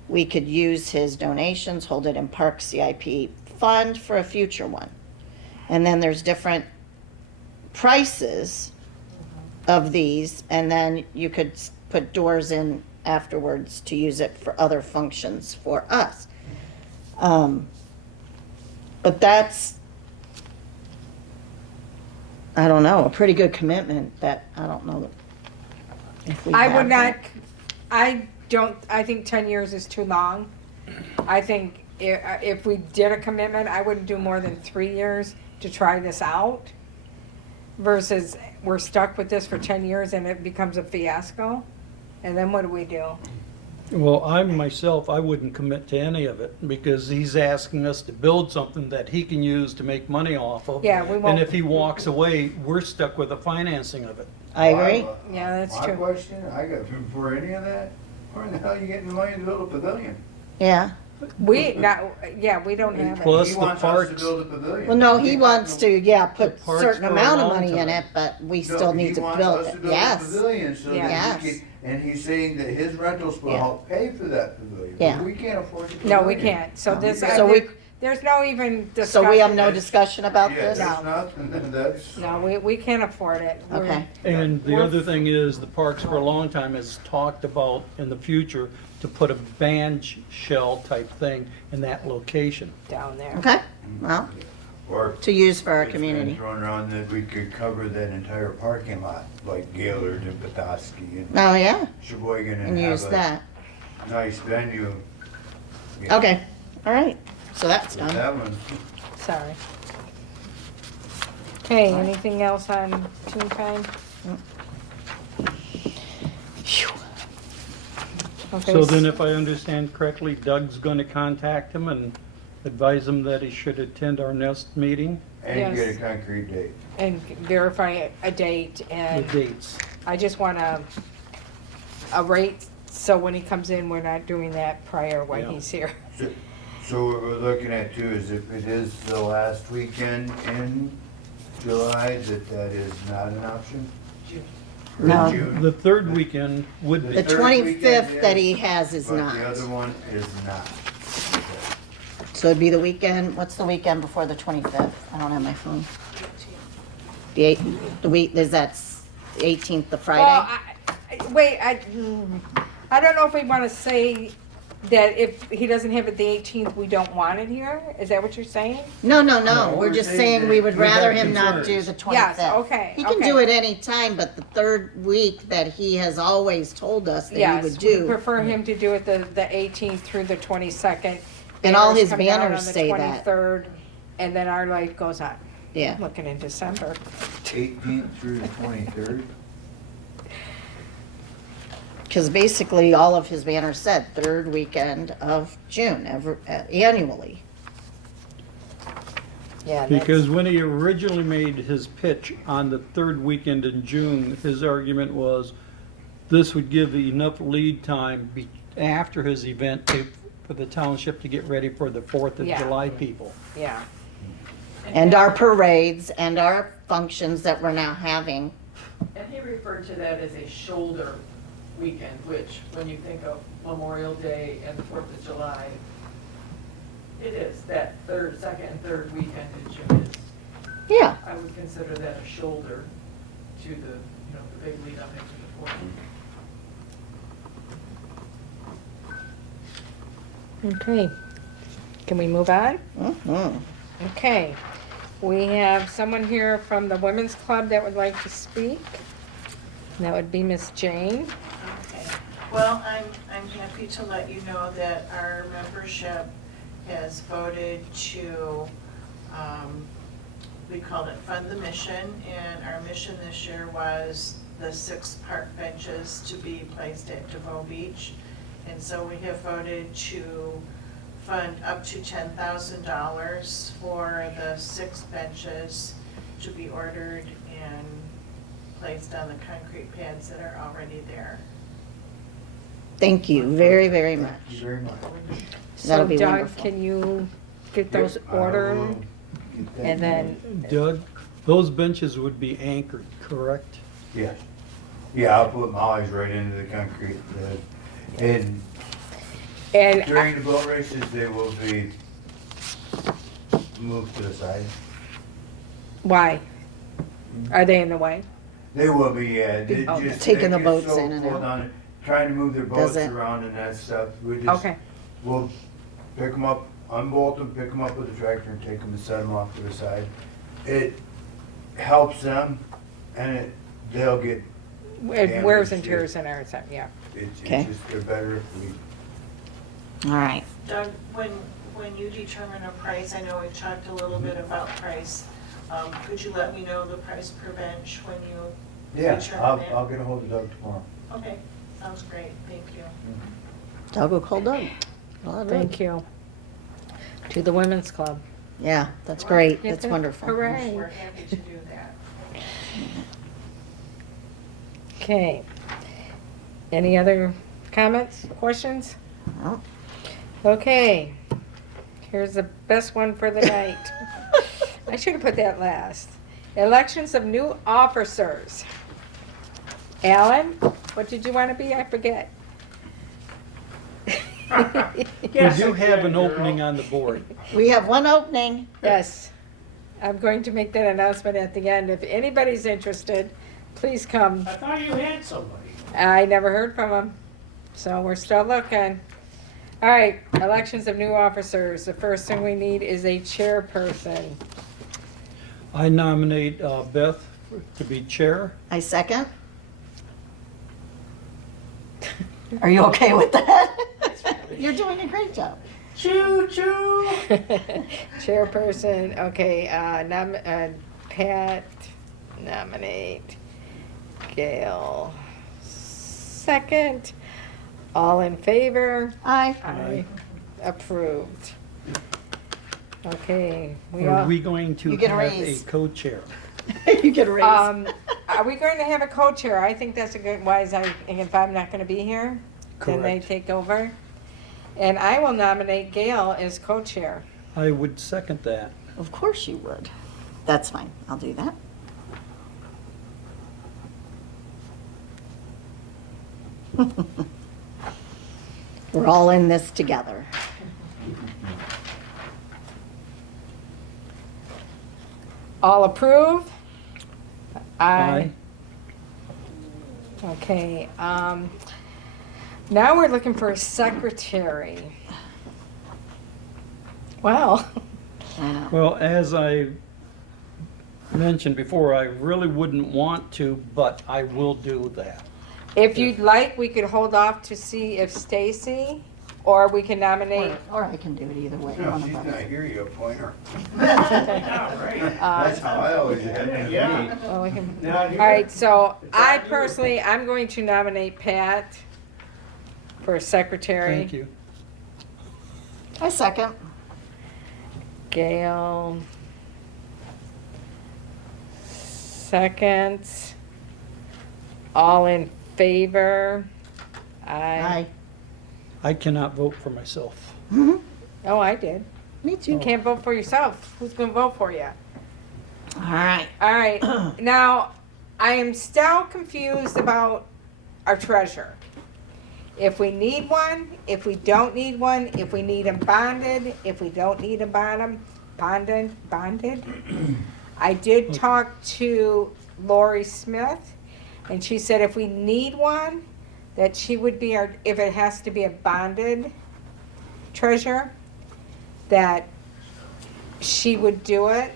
We could use his donations, hold it in park CIP fund for a future one. And then there's different prices of these, and then you could put doors in afterwards to use it for other functions for us. But that's, I don't know, a pretty good commitment that, I don't know if we I have would not, that. I think 10 years is too long. I think if we did a commitment, I wouldn't do more than 3 years to try this out versus we're stuck with this for 10 years and it becomes a fiasco. And then what do we do? Well, I wouldn't commit to any of it because he's asking us to build something that he can use to make money off of. Yeah, we And won't. if he walks away, we're stuck with the financing of it. I agree. Yeah, that's My true. question, I got, for any of that, where in the hell are you getting the money to build a pavilion? Yeah. We don't have it. Plus He the wants us to parks. build a pavilion. Well, no, he wants to, yeah, put The parks certain for a amount of long money in time. it, but we No, still need to He build wants us to it. build a Yes. pavilion so that Yes. he can, and he's saying that his rentals will Yeah. help pay for that pavilion. But Yeah. we can't afford it. No, we can't. So No, this, we can't. So we- there's no even discussion. So we have no discussion about Yeah, this? there's nothing, then that's. No, we can't afford it. We're- Okay. And the other thing is, the parks for a long time has talked about in the future to put a band shell type thing in that location. Down there. Okay, well, Or to use for our it's been community. thrown around that we could cover that entire parking lot, like Gaylord and Petoskey and Oh, yeah, Sheboygan and use have that. a nice venue. Yeah. Okay, all right, so that's So done. that one, Sorry. Okay, anything else on TooonTime? Phew. Okay, So then if I understand correctly, Doug's gonna contact him and advise him that he should attend our next meeting, and get a Yes. concrete date. And verify a date, the and dates. I just want a rate, so when he comes in, we're not doing that prior when Yeah. he's here. So what we're looking at too is if it is the last weekend in July, that is not an option? Or No. June? The third weekend would The be, third 25th weekend that is, he has is But not. the other one is not. So it'd be the weekend, what's the weekend before the 25th? I don't have my phone. The 8th, the week, is that 18th, the Well, Friday? I don't know if we wanna say that if he doesn't have it the 18th, we don't want it here, is that what you're saying? No, No, we're we're just saying saying that we would we have rather him not do concerns. the 25th. Yes, okay, He can okay. do it any time, but the third week that he has always told us that he Yes, would we do. prefer him to do it the 18th through the 22nd. And all his come down banners on the say that. 23rd, and then our life goes on. Yeah. Looking in December. 18th through the 23rd? Because basically, all of his banners said third weekend of June, annually. Yeah. because when he originally made his pitch on the third weekend in June, his argument was this would give enough lead time after his event for the township to get ready for the 4th of Yeah. July people. Yeah, And our parades and our functions that we're now having. And he referred to that as a shoulder weekend, which, when you think of Memorial Day and the 4th of July, it is, that second and third weekend in June is, Yeah, I would consider that a shoulder to the, the big lead up into the 4th. okay. Can we move on? mhm. Okay. We have someone here from the Women's Club that would like to speak. And that would be Miss Jane. Okay, well, I'm happy to let you know that our membership has voted to, we called it Fund the Mission, and our mission this year was the 6 park benches to be placed at DeVoe Beach. And so we have voted to fund up to $10,000 for the 6 benches to be ordered and placed on the concrete pads that are already there. Thank you very, very much. Thank you very much. That'll So be Doug, wonderful. can you get those Yep, I ordered? will get that And then, Doug, those benches would be anchored, correct? Yes. Yeah, I'll put mollies right into the concrete. And and during the boat races, they will be moved to the side. why? Are they in the way? They will be, yeah. They Oh, just- taking they the get boats so in and full out. down it, trying to move their boats it? around and that stuff. Okay, We'll pick them up, unbolt them, pick them up with the tractor and take them and set them off to the side. It helps them and they'll get, it wears and Damage, yeah. tears in our, yeah. it's Okay. just, they're better if we All right. Doug, when you determine a price, I know we talked a little bit about price. Could you let me know the price per bench when you Yeah, determine that? I'll get a hold of Doug tomorrow. Okay, sounds great, thank you. Doug will call Doug. Well, Thank you. To the Women's Club. Yeah, that's great. Yeah, That's wonderful. Hooray. We're happy to do that. Okay. Any other comments, questions? No. Okay. Here's the best one for the night. I should have put that last. Elections of new officers. Alan, what did you want to be? I forget. We do have an opening on the board. We have one opening. Yes. I'm going to make that announcement at the end. If anybody's interested, please come. I thought you had somebody. I never heard from him, so we're still looking. All right, elections of new officers. The first thing we need is a chairperson. I nominate Beth to be chair. I second. Are you okay with that? You're doing a great job. Choo-choo. Chairperson, okay, Pat, nominate Gail. Second, all in favor? Aye. Aye. Approved. Okay, we Are all, we going to You get a have raise. a co-chair? You get a raise. are we going to have a co-chair? I think that's a good, if I'm not gonna be here, then they Correct. take over. And I will nominate Gail as co-chair. I would second that. Of course you would. That's fine. I'll do that. We're all in this together. All approve? Aye. Okay, now we're looking for a secretary. Well, I know. Well, as I mentioned before, I really wouldn't want to, but I will do that. if you'd like, we could hold off to see if Stacy, or we can nominate, Or I can do it either way. No, one she's of not us. here, you appoint her. Yeah, right. That's how I always had it to Yeah. be. well, we can, Now all you're- right, so It's I on you. personally, I'm going to nominate Pat for secretary. Thank you. I second. Gail. Second. All in favor? Aye. I cannot vote for myself. Mhm. Oh, I did. Me You too. can't vote for yourself. Who's gonna vote for you? All right. All right, now, I am still confused about our treasurer. If we need one, if we don't need one, if we need them bonded, if we don't need them bonded. I did talk to Lori Smith, and she said if we need one, that she would be our, if it has to be a bonded treasurer, that she would do it.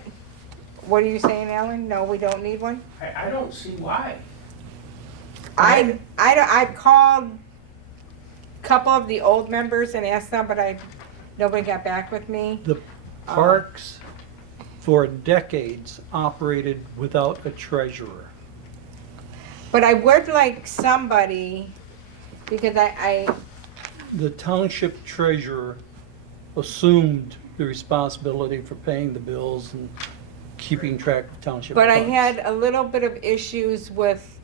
What are you saying, Ellen? No, we don't need one? I don't see why. I've called a couple of the old members and asked them, but nobody got back with me. The parks for decades operated without a treasurer. But I would like somebody, because The township treasurer assumed the responsibility for paying the bills and keeping track of township but I funds. had a little bit of issues with,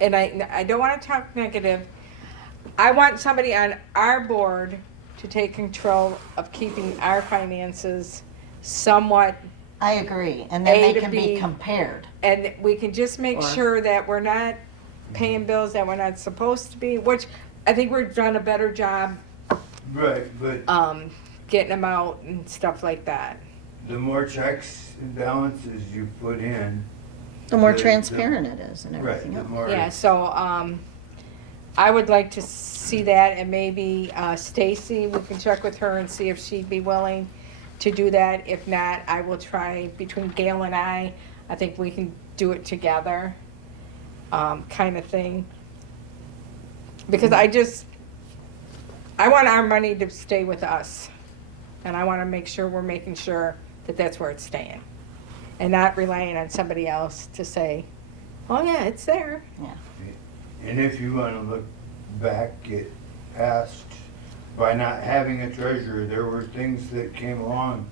and I don't want to talk negative. I want somebody on our board to take control of keeping our finances somewhat, I agree. And then A they to can B. be compared. and we can just make Or- sure that we're not paying bills that we're not supposed to be, which I think we've done a better job, Right, but getting them out and stuff like that. the more checks and balances you put in, The more The- transparent it is and right, everything the else. more. Yeah, so, I would like to see that, and maybe, Stacy, we can check with her and see if she'd be willing to do that. If not, I will try, between Gail and I think we can do it together, kind of thing. Because I want our money to stay with us, and I wanna make sure we're making sure that that's where it's staying. And not relying on somebody else to say, oh yeah, it's there. And if you wanna look back at past, by not having a treasurer, there were things that came along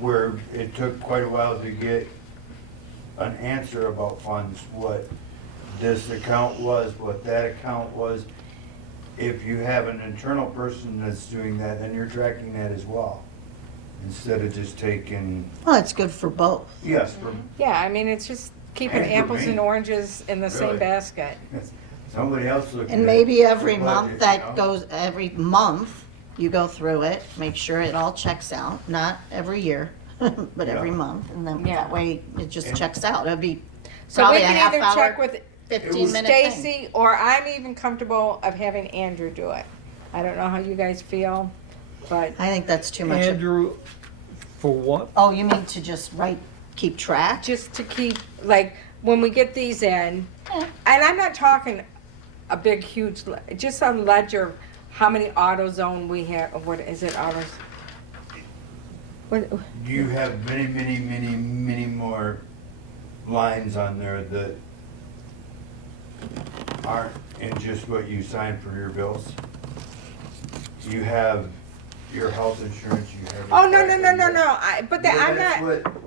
where it took quite a while to get an answer about funds, what this account was, what that account was. If you have an internal person that's doing that, then you're tracking that as well. Instead of just taking, Well, it's good for both. yes, for Yeah, I mean, it's just keeping And for apples me. and oranges in the same Really. basket. somebody else looking at. And maybe every the month budget, you that know? goes, every month, you go through it, make sure it all checks out, not every year, but every Yeah. month, and then Yeah. that way it just And- checks out. It'd be So we probably a can half either check hour, with 15-minute thing. Stacy, or I'm even comfortable of having Andrew do it. I don't know how you guys feel, but I think that's too much. Andrew, For what? Oh, you mean to just keep track? Just to keep, like, when we get these in, Yeah. and I'm not talking a big, huge, just a ledger, how many AutoZone we have, or what is it, autos? What, You have many more lines on there that aren't in just what you sign for your bills. You have your health insurance, you have. oh, no, but that, I'm not,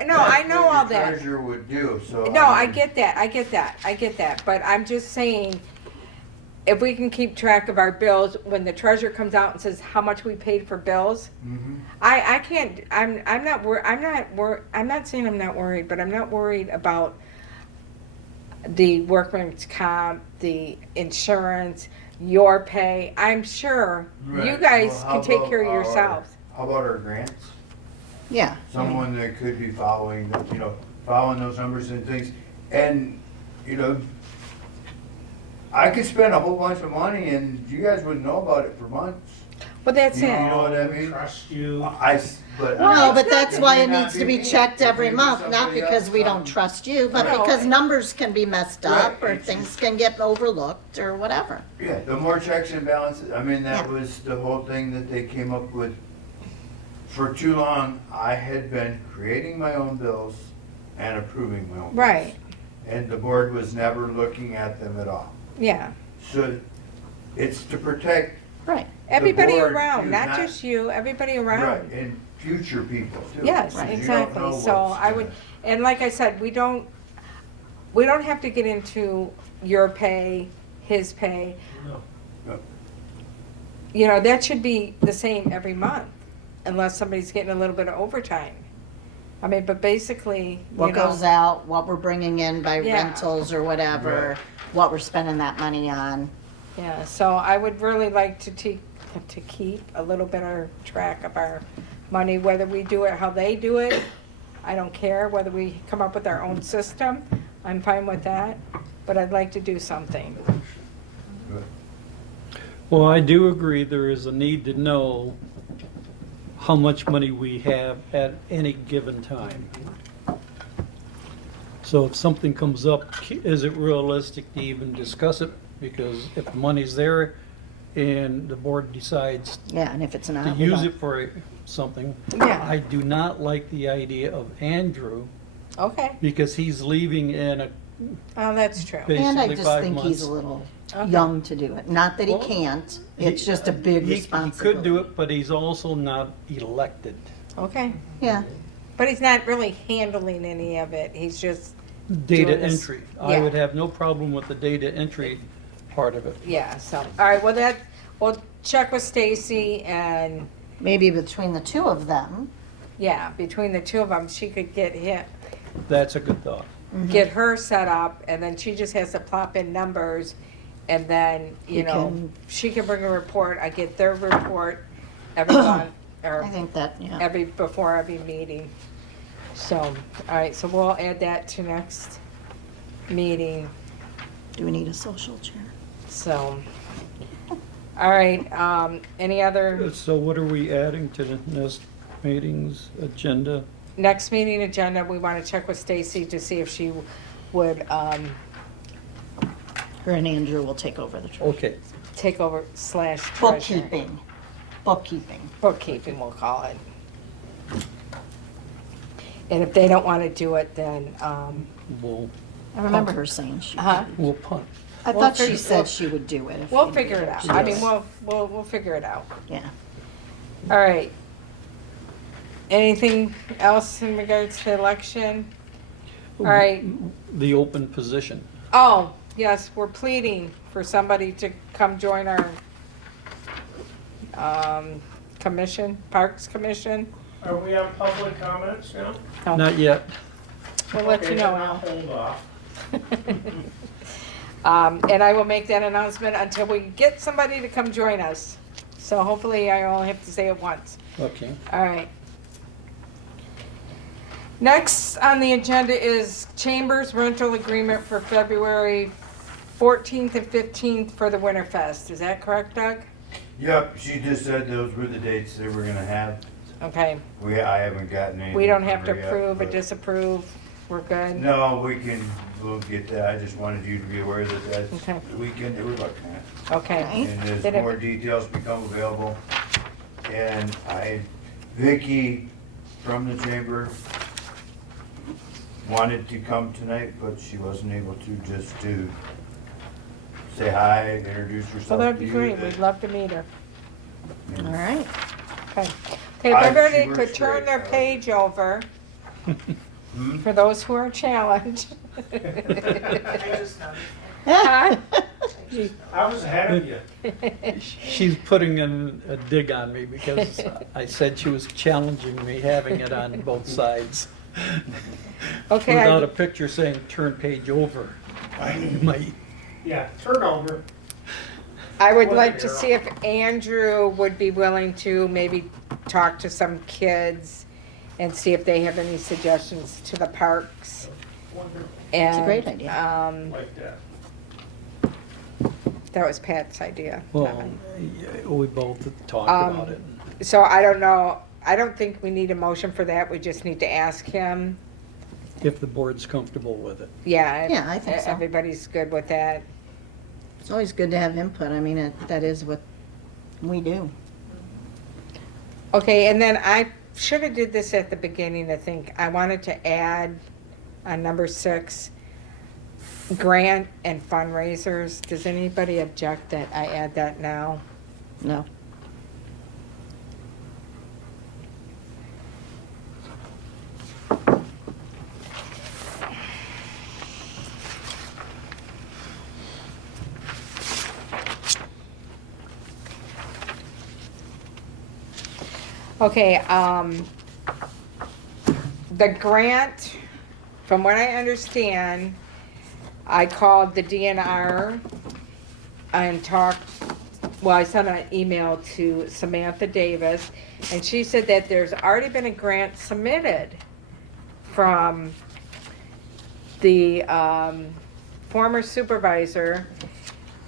no, I know all That's what that. your treasurer would do, so. No, I mean, get that, but I'm just saying, if we can keep track of our bills, when the treasurer comes out and says how much we paid for bills, mhm. I can't, I'm not saying I'm not worried, but I'm not worried about the workman's comp, the insurance, your pay. I'm sure you Right. guys Well, how can take about care of our- yourselves. How about our grants? Yeah. Someone that could be following, following those numbers and things. And, I could spend a whole bunch of money and you guys wouldn't know about it for months. Well, that's You it. know what I mean? Trust you. But. No, but it's that's not- why it it may needs not to be be me. checked It every may be month, not somebody because else, we don't trust you, but No. because numbers can be messed up, Right, or it's things just- can get overlooked, or whatever. Yeah, the more checks and balances, I mean, that Yeah. was the whole thing that they came up with. For too long, I had been creating my own bills and approving my own bills. Right, And the board was never looking at them at all. yeah. So it's to protect, Right. Everybody board, around, too, not not- just you, everybody right, around. and future people too. Yes, because you don't exactly. know So what's I would, gonna- and like I said, we don't have to get into your pay, his pay. No. That should be the same every month, unless somebody's getting a little bit of overtime. I mean, but basically, What goes out, what we're bringing in by Yeah. rentals or whatever, Right. what we're spending that money on. Yeah, so I would really like to keep a little bit of track of our money, whether we do it how they do it. I don't care, whether we come up with our own system, I'm fine with that, but I'd like to do something. Well, I do agree there is a need to know how much money we have at any given time. So if something comes up, is it realistic to even discuss it? Because if the money's there and the board decides Yeah, and if it's to not, we use don't- it for something, Yeah. I do not like the idea of Andrew, Okay, because he's leaving in a, oh, that's true. And I basically just 5 think he's months. a little Okay. young to do it. Not that he Well, can't, it's just a big He responsibility. could do it, but he's also not elected. Okay, Yeah, but he's not really handling any of it, he's just, Data Doing this- entry. I yeah. would have no problem with the data entry part of it. yeah, so, all right, well, we'll check with Stacy and, maybe between the two of them. yeah, between the two of them, she could get That's a good thought. get her set up, and then she just has to plop in numbers, and then, You can- she can bring a report, I get their report every month, or I think that, yeah. before every meeting. So, all right, so we'll add that to next meeting, Do we need a social chair? so. All right, any other, So what are we adding to the next meeting's agenda? next meeting agenda, we want to check with Stacy to see if she would, Her and Andrew will take over the treasury. Okay, take over / treasurer. Bookkeeping. Bookkeeping, we'll call it. And if they don't want to do it, then, we'll I remember her saying she, huh? punt. I We'll thought she figure- said she would do it. if We'll we figure it needed out. to. I mean, we'll figure it out. Yeah. All right. Anything else in regards to election? All right. The open position. Oh, yes, we're pleading for somebody to come join our commission, Parks Commission. Are we on public comments now? No, Not yet. We'll let you Okay, know, then I'll Al. hold off. And I will make that announcement until we get somebody to come join us. So hopefully I only have to say it once. Okay. All right. Next on the agenda is Chambers rental agreement for February 14th and 15th for the Winterfest. Is that correct, Doug? Yep, she just said those were the dates they were gonna have. Okay, I haven't gotten anything. we don't have to from her yet, approve or but- disapprove, we're good? No, we'll get that. I just wanted you to be aware that that's Okay. the weekend that we're looking at. Okay. And Did as it- more details become available, and Vicky from the chamber wanted to come tonight, but she wasn't able to, just to say hi, introduce herself. Well, that'd to be you, great, that- we'd love to meet her. All right. Okay, okay, if She everybody works could turn great, their so- page over, Hmm? for those who are challenged. I just know. Huh? I was ahead of you. She's putting in a dig on me because I said she was challenging me, having it on both sides. Okay, Without a picture saying turn page over. I might. Yeah, turnover. I would like to see if Andrew would be willing to maybe talk to some kids and see if they have any suggestions to the parks. Wonderful. And, a great idea. Like that. That was Pat's idea. not Well, mine. yeah, we both talked about it. So I don't know, I don't think we need a motion for that, we just need to ask him. If the board's comfortable with it. Yeah. if Yeah, I think so. Everybody's good with that. It's always good to have input. I mean, that is what we do. Okay, and then I should have did this at the beginning, I think. I wanted to add on number 6, grant and fundraisers. Does anybody object that I add that now? No. Okay, the grant, from what I understand, I called the DNR and talked, well, I sent an email to Samantha Davis, and she said that there's already been a grant submitted from the former supervisor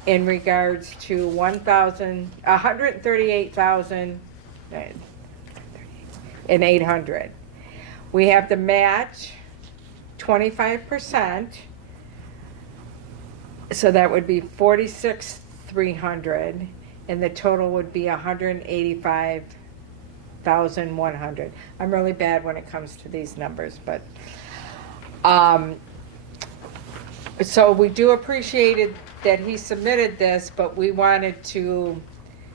in regards to 138,800. We have to match 25%, so that would be 46,300, and the total would be 185,100. I'm really bad when it comes to these numbers, but so we do appreciate it that he submitted this, but we wanted to,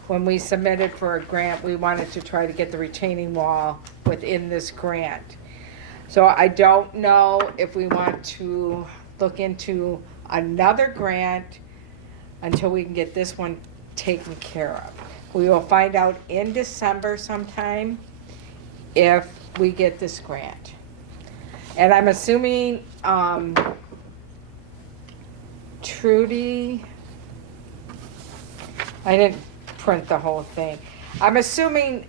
when we submitted for a grant, we wanted to try to get the retaining wall within this grant. So I don't know if we want to look into another grant until we can get this one taken care of. We will find out in December sometime if we get this grant. And I'm assuming, Trudy, I didn't print the whole thing. I'm assuming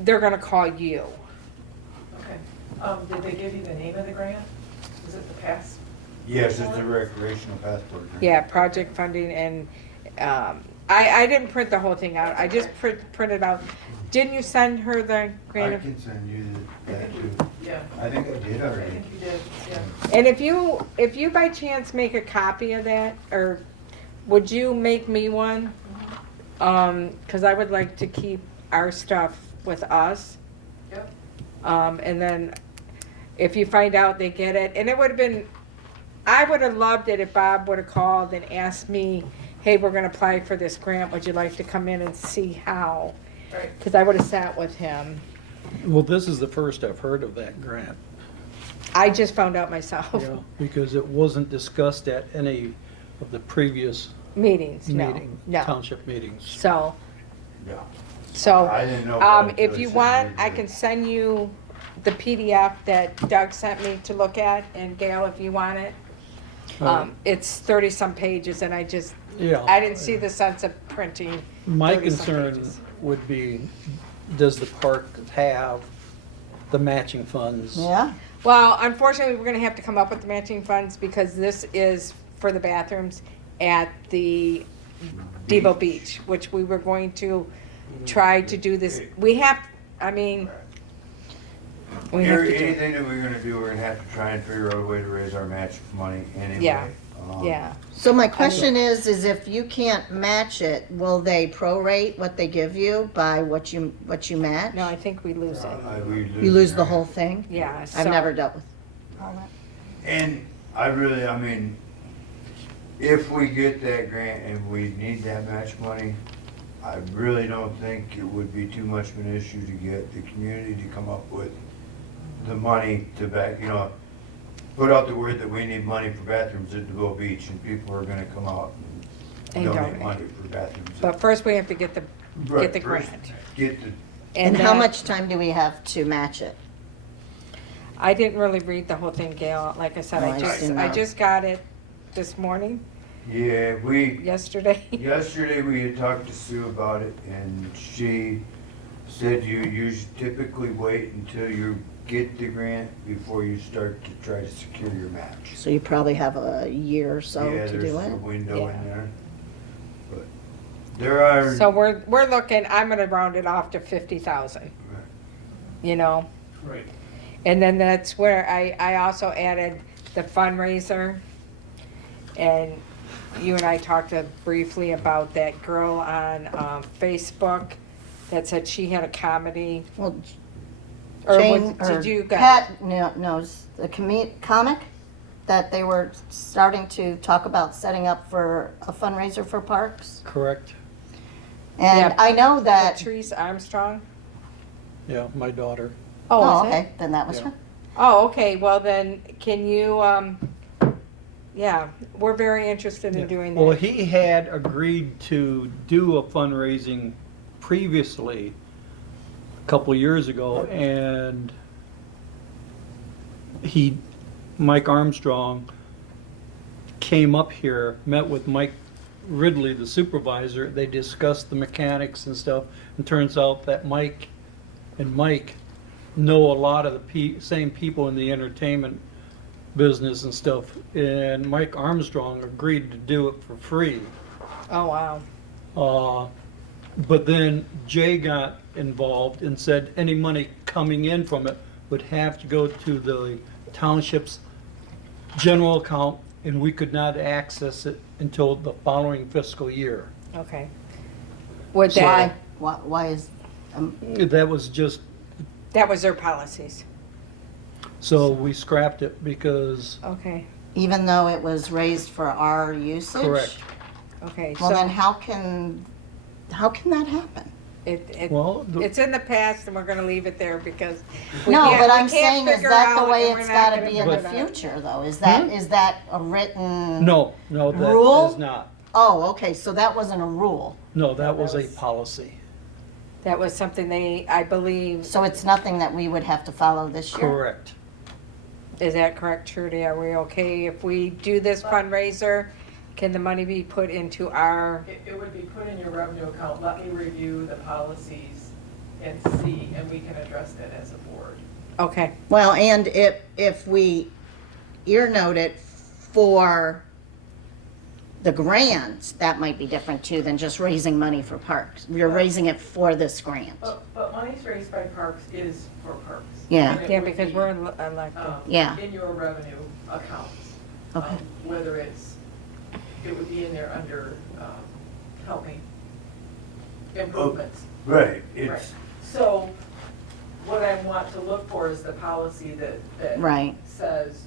they're gonna call you. Okay. Did they give you the name of the grant? Is it the pass? Yes, it's a recreational passport. grant. Yeah, project funding and, I didn't print the whole thing out. I just printed out. Didn't you send her the I grant? can send you that too. Yeah, I think I did I already. think you did, yeah. And if you by chance make a copy of that, or would you make me one? 'Cause I would like to keep our stuff with us. Yep. And then if you find out they get it, and it would have been, I would have loved it if Bob would have called and asked me, hey, we're gonna apply for this grant, would you like to come in and see how? Right. Because I would have sat with him. Well, this is the first I've heard of that grant. I just found out myself. Yeah, because it wasn't discussed at any of the previous Meetings, no, no. township meetings. So, Yeah. so, I didn't know about it if till you I want, sent I you can send you the PDF that Doug sent me to look at, and Gail, if you want it. It's 30-some pages, and I didn't see the sense of printing My 30-some concern pages. would be, does the park have the matching funds? Yeah. Well, unfortunately, we're gonna have to come up with the matching funds, because this is for the bathrooms at the Devo Beach, which we were going to try to do this. We have, I mean, We have to do. Anything that we're gonna do, we're gonna have to try and figure out a way to raise our match money anyway. Yeah. Um, Yeah, So my question is if you can't match it, will they prorate what they give you by what you match? no, I think we lose it. You lose the whole thing? Yeah, I've so- never dealt with all that. And I mean, if we get that grant and we need that match money, I really don't think it would be too much of an issue to get the community to come up with the money to back, put out the word that we need money for bathrooms at DeVille Beach, and people are gonna come out and And donate donate. money for bathrooms. But first we have to get the Right, grant. first, Get the, And how that- much time do we have to match it? I didn't really read the whole thing, Gail. Like I said, Oh, I didn't I know. just got it this morning, yeah, yesterday. yesterday we had talked to Sue about it, and she said you typically wait until you get the grant before you start to try to secure your match. So you probably have a year or so Yeah, to there's do a it? window Yeah. in there. But there are. So we're looking, I'm gonna round it off to 50,000, you know? Right. And then that's where I also added the fundraiser. And you and I talked briefly about that girl on Facebook that said she had a comedy. Well, Or Jane, did you guys? Pat knows the comic that they were starting to talk about setting up for a fundraiser for parks. Correct? And Yeah. I know that. Patrice Armstrong? Yeah, my daughter. Oh, is it? okay, then that was Yeah. her. Oh, okay, well then, can you, yeah, we're very interested in doing that. Well, he had agreed to do a fundraising previously, a couple years ago, and Mike Armstrong came up here, met with Mike Ridley, the supervisor. They discussed the mechanics and stuff, and turns out that Mike and Mike know a lot of the same people in the entertainment business and stuff, and Mike Armstrong agreed to do it for free. Oh, wow. But then Jay got involved and said any money coming in from it would have to go to the township's general account, and we could not access it until the following fiscal year. Okay. Would Why? that, Why is, That was just, that was their policies? so we scrapped it because, Okay, even though it was raised for our usage? correct. okay, Well, then so how can that happen? Well, it's in the past and we're gonna leave it there because No, but I'm we can't saying, is figure that the out way and it's we're not gotta gonna be in the figure it out. future, though? Is that a written? no, that Rule? is not. Oh, okay, so that wasn't a rule. No, that was a policy. That was something I believe, So it's nothing that we would have to follow this year? Correct. is that correct, Trudy? Are we okay if we do this fundraiser? Can the money be put into our, It would be put in your revenue account. Let me review the policies and see, and we can address that as a board. okay, Well, and if we ear note it for the grant, that might be different too than just raising money for parks. You're raising it for this grant. But monies raised by parks is for parks. Yeah. And it yeah, would because be, we're elected. Yeah. In your revenue accounts. Okay. Whether it would be in there under, help me, improvements. Right, Right. it's, So what I want to look for is the policy that Right. says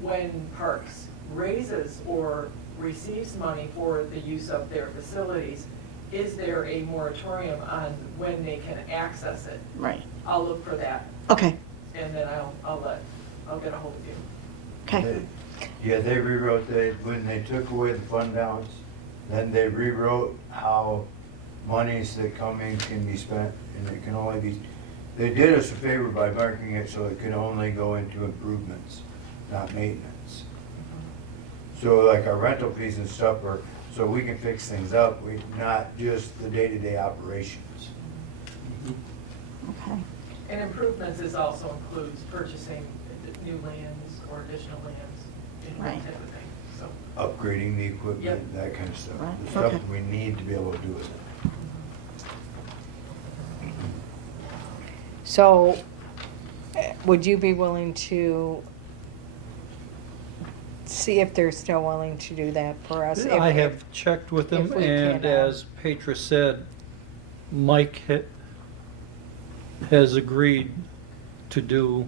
when parks raises or receives money for the use of their facilities, is there a moratorium on when they can access it? Right. I'll look for that, Okay, and then I'll get a hold of you. okay. yeah, they rewrote when they took away the fund balance, then they rewrote how monies that come in can be spent, and it can only be, they did us a favor by marking it so it can only go into improvements, not maintenance. So like our rental fees and stuff are, so we can fix things up, not just the day-to-day operations. Okay. And improvements also includes purchasing new lands or additional lands, Right. that type of thing, so. Upgrading the equipment, Yep. that kind of stuff. Right, The stuff okay. that we need to be able to do with it. So, would you be willing to see if they're still willing to do that for us? I have checked with them, if we and can, as Petra said, Mike has agreed to do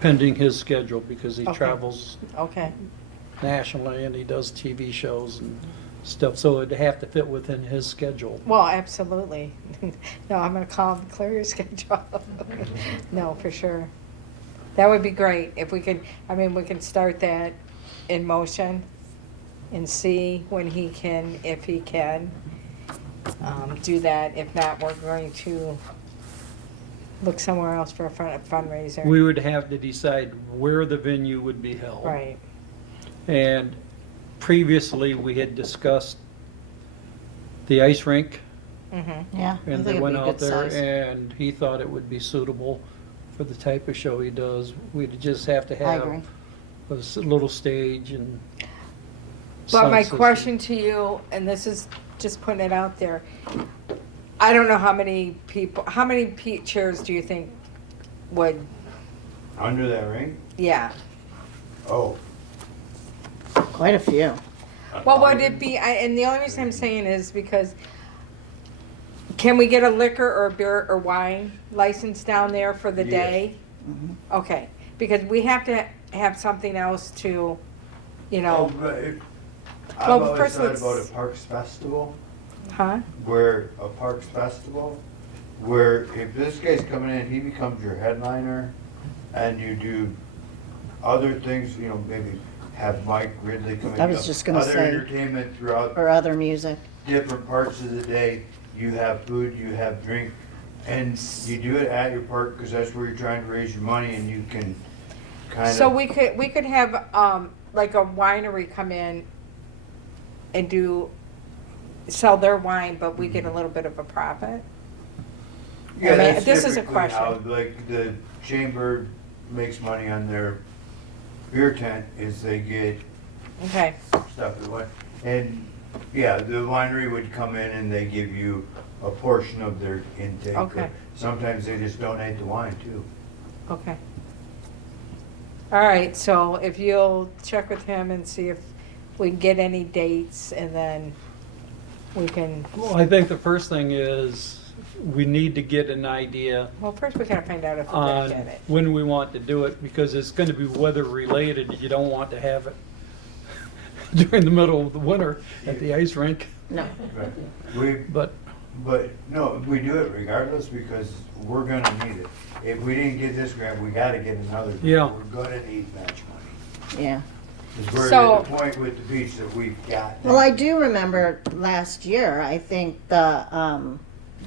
pending his schedule, because he Okay. travels Okay, nationally and he does TV shows and stuff, so it'd have to fit within his schedule. well, absolutely. No, I'm gonna call him, clear your schedule. No, for sure. That would be great if we could, I mean, we can start that in motion and see when he can, if he can, do that. If not, we're going to look somewhere else for a fundraiser. We would have to decide where the venue would be held. Right, And previously, we had discussed the ice rink, mm-hmm, Yeah. I and think they it'd went be out good there, size. and he thought it would be suitable for the type of show he does. We'd just have to I have agree. a little stage and. but my sound system. question to you, and this is just putting it out there, I don't know how many people, how many chairs do you think would, Under that ring? yeah. Oh. Quite a few. Well, would it be, and the only reason I'm saying is because, can we get a liquor or beer or wine license down there for the Yes. day? Mhm. Okay, because we have to have something else to, you Oh, know, but I've Well, always first thought let's- about a Parks Festival, huh? where if this guy's coming in, he becomes your headliner, and you do other things, you know, maybe have Mike Ridley come in. I was just gonna Other say- entertainment throughout Or other music. different parts of the day. You have food, you have drink, and you do it at your park, because that's where you're trying to raise your money, and you can kind of. So we could have, like a winery come in and sell their wine, but we get a little bit of a profit? Yeah, I mean, that's this is a typically how, question. like, the chamber makes money on their beer tent, is they get Okay, stuff that went, and, yeah, the winery would come in and they give you a portion of their intake. Okay. Sometimes they just donate the wine too. okay. All right, so if you'll check with him and see if we can get any dates, and then we can, Well, I think the first thing is, we need to get an idea well, first we gotta find out if we're gonna on get it. when we want to do it, because it's gonna be weather related. You don't want to have it during the middle of the winter at the ice rink, No. but But, no, we do it regardless, because we're gonna need it. If we didn't get this grant, we gotta get another grant. Yeah. We're gonna need match money. Yeah. Because we're So- at the point with the beach that we've got. Well, I do remember last year, I think the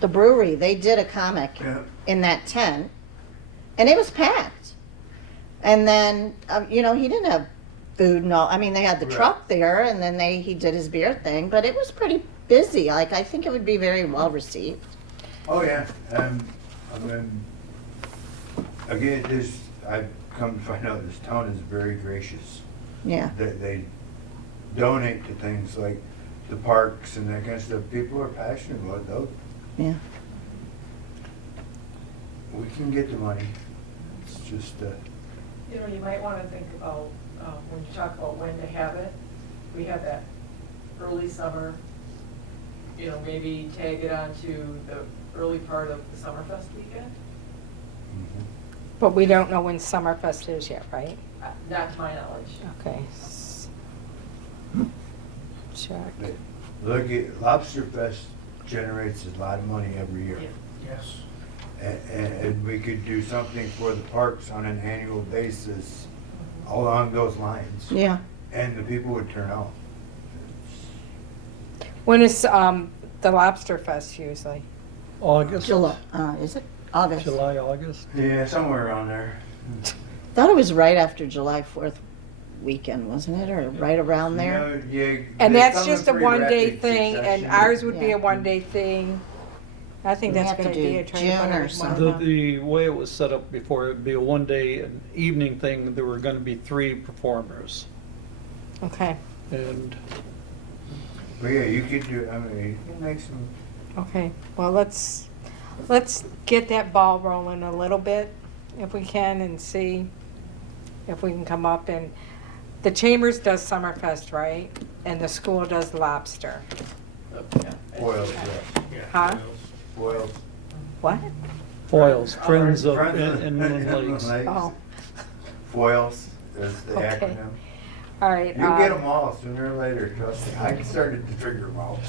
brewery, they did a comic Yeah. in that tent, and it was packed. And then, he didn't have food and all, I mean, they had the Right. truck there, and then he did his beer thing, but it was pretty busy. Like, I think it would be very well received. Oh, yeah, I mean, again, I've come to find out this town is very gracious. Yeah. They donate to things like the parks and that kind of stuff. People are passionate about it, though. Yeah. We can get the money. It's just, You know, you might want to think about, when you talk about when to have it, we have that early summer, maybe tag it onto the early part of the Summerfest weekend. But we don't know when Summerfest is yet, right? Not to my knowledge. Okay. Check. look at, Lobster Fest generates a lot of money every year. Yes. And we could do something for the parks on an annual basis along those lines. Yeah. And the people would turn out. When is, the Lobster Fest usually? August, July, is it? August. July, August. Yeah, somewhere around there. Thought it was right after July 4th weekend, wasn't it? Or right around there? You know, yeah, And they that's come in just a pretty one-day rapid thing, and succession. ours would be Yeah. a one-day thing. I think We that's a have good to do idea. try to June find or out one something. month. The way it was set up before, it'd be a one day, an evening thing. There were gonna be 3 performers. Okay, And But yeah, you could do, I mean, you can make some, okay. Well, let's let's get that ball rolling a little bit, if we can, and see if we can come up and, the Chambers does Summerfest, right? And the school does Lobster. Yeah. Foils, Yeah. Huh? foils. What? Foils, Friends of Friends Inland Lakes. Oh, Foils is the Okay. acronym. all right. You get them all sooner or later, trust me. I started to figure them out.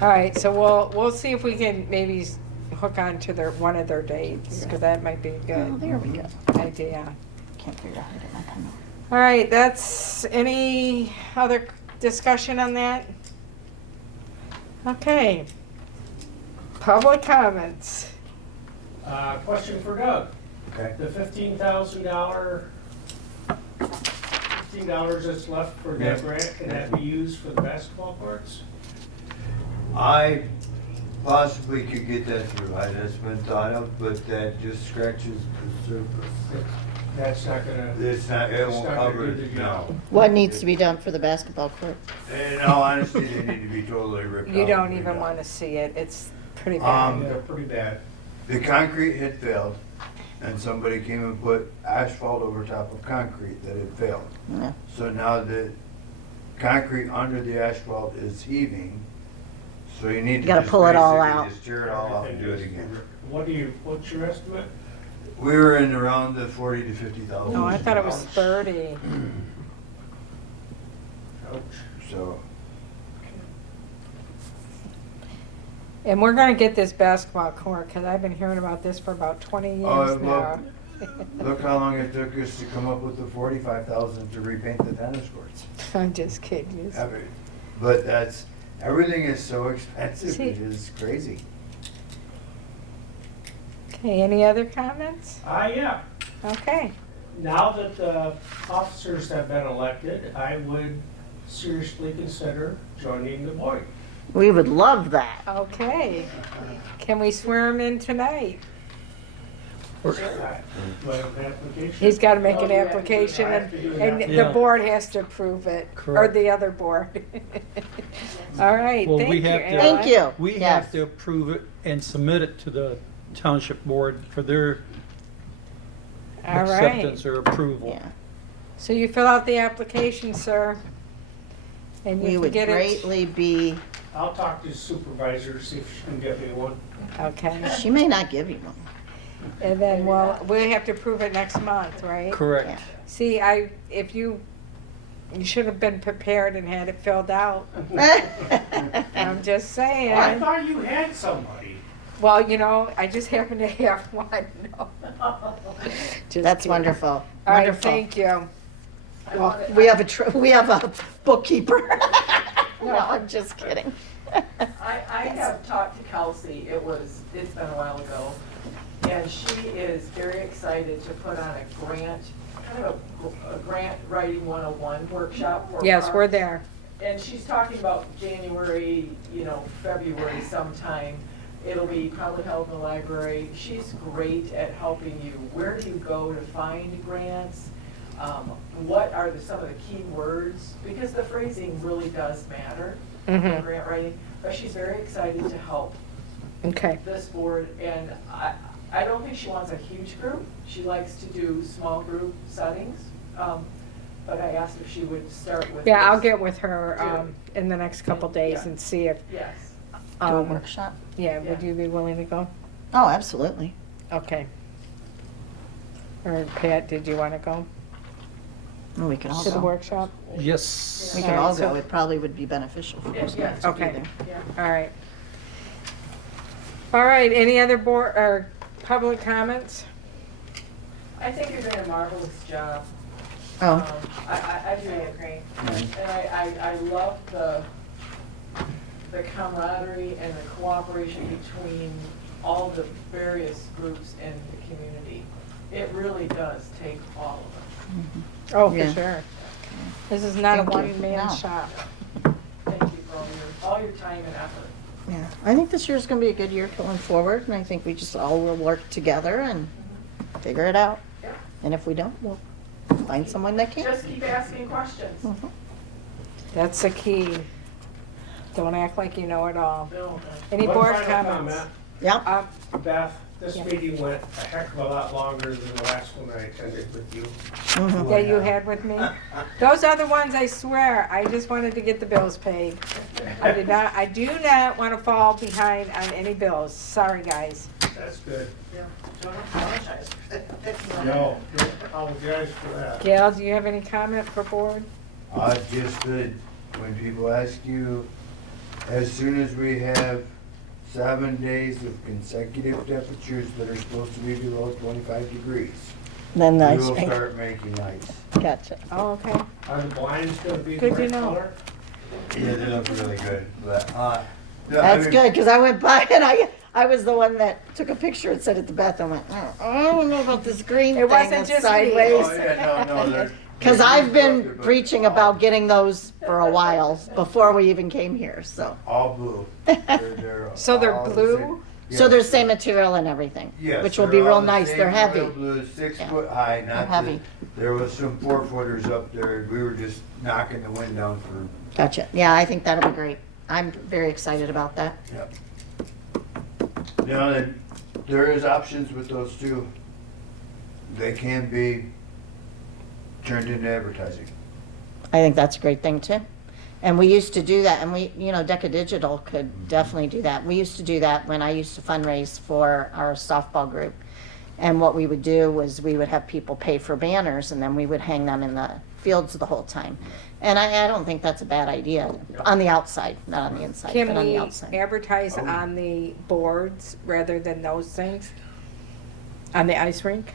All right, so we'll see if we can maybe hook on to one of their dates, because that might be a Oh, good there we go. idea. Can't figure out how to get my pen. All right, that's, any other discussion on that? Okay. Public comments. Question for Doug. Okay. The $15,000 that's left for Yeah. that grant, can that be used for the basketball courts? I possibly could get that through. That's been thought of, but that just scratches the surface. That's not gonna, It's not, it It's won't not gonna cover do the it, job. no. What needs to be done for the basketball court? In all honesty, they need to be totally ripped out. You don't and even redone. want to see it, it's pretty Um, bad. they're pretty bad. The concrete had failed, and somebody came and put asphalt over top of concrete that had failed. Yeah. So now the concrete under the asphalt is heaving, so you need to You gotta just pull it all basically out. just tear it all out and do it again. What's your estimate? We were in around the 40 to 50,000. Oh, I thought it was 30. Ouch. So, And we're gonna get this basketball court, because I've been hearing about this for about 20 Oh, years now. look how long it took us to come up with the 45,000 to repaint the tennis courts. I'm just kidding you. But that's, everything is so expensive, See- it is crazy. Okay, any other comments? Yeah. Okay. Now that the officers have been elected, I would seriously consider joining the board. We would love that. Okay. Can we swear him in tonight? But an application. He's got to make Oh, an you have to do application, I have to do an and the application. board has to approve it, or Correct. the other board. All right, Well, thank we you, have to- Alan. Thank you. We Yes. have to approve it and submit it to the township board for their All right. acceptance or approval. Yeah. So you fill out the application, sir, and We you can would get it. greatly be, I'll talk to the supervisor, see if she can get me one. Okay, she may not give you one. and then, we have to approve it next month, right? Correct. See, if you should have been prepared and had it filled out. I'm just saying. I thought you had somebody. Well, I just happen to have one. No. Just That's kidding. wonderful. All right, Wonderful. thank you. I Well, wanted- we have a bookkeeper. No, I'm just kidding. I have talked to Kelsey, it's been a while ago, and she is very excited to put on a grant, kind of a grant writing 101 workshop for Yes, we're parks. there. And she's talking about January, February sometime. It'll be probably held in the library. She's great at helping you. Where do you go to find grants? What are some of the key words? Because the phrasing really does matter in Mhm. grant writing. But she's very excited to help Okay. this board, and I don't think she wants a huge group. She likes to do small group settings. But I asked if she would start with. Yeah, I'll this. get with her in the next couple days Yeah. and see if, Yes. Do a um, workshop? yeah, would Yeah. you be willing to go? Oh, absolutely. Okay. Or Pat, did you want to go Well, we could all to the go. workshop? Yes. We All could right, all so- go. It probably would be beneficial for Yeah, us yeah. to be Okay. there. Yeah. All right. All right, any other board, or public comments? I think you're doing a marvelous job. Oh, I do agree. And I love the camaraderie and the cooperation between all the various groups in the community. It really does take all of us. Oh, for Yeah. sure. This is not a Thank you. one-man No. shop. Thank you for all your time and effort. yeah. I think this year's gonna be a good year going forward, and I think we just all will work together and figure it out. Yep. And if we don't, we'll find someone that can. Just keep asking questions. Mhm. That's the key. Don't act like you know it all. No. Any One board final comments? comment. Yep. Beth, this Yeah. meeting went a heck of a lot longer than the last one I attended with you. Mhm. That you had with me? Those are the ones, I swear, I just wanted to get the bills paid. I do not want to fall behind on any bills. Sorry, guys. That's good. Yeah, don't apologize for that. No, don't apologize for that. Gail, do you have any comment for board? Just that when people ask you, as soon as we have 7 days of consecutive temperatures that are supposed to be below 25 degrees, Then the we ice will rink. start making ice. Gotcha. Oh, okay. Are the blinds gonna be the Good to right know. color? Yeah, they look really good, but, That's good, because I went by and I was the one that took a picture and sent it to Beth. I went, oh, I don't know about this green It thing wasn't that's just me. sideways. Oh, yeah, no, they're. Because I've been preaching about getting those for a while, before we even came here, so. All blue. They're So they're all the blue? same. So Yes. they're same material and everything, Yes, which will they're be all real the nice. same They're heavy. royal blue, 6 Yeah. foot high, They're not heavy. there was some 4-footers up there, we were just knocking the wind down for, Gotcha. Yeah, I think that'll be great. I'm very excited about that. yep. You know, there is options with those too. They can be turned into advertising. I think that's a great thing too. And we used to do that, and Decca Digital could definitely do that. We used to do that when I used to fundraise for our softball group. And what we would do was we would have people pay for banners, and then we would hang them in the fields the whole time. And I don't think that's a bad idea, on the outside, not on the inside, Can but on the we outside. advertise Oh. on the boards rather than those things? On the ice rink?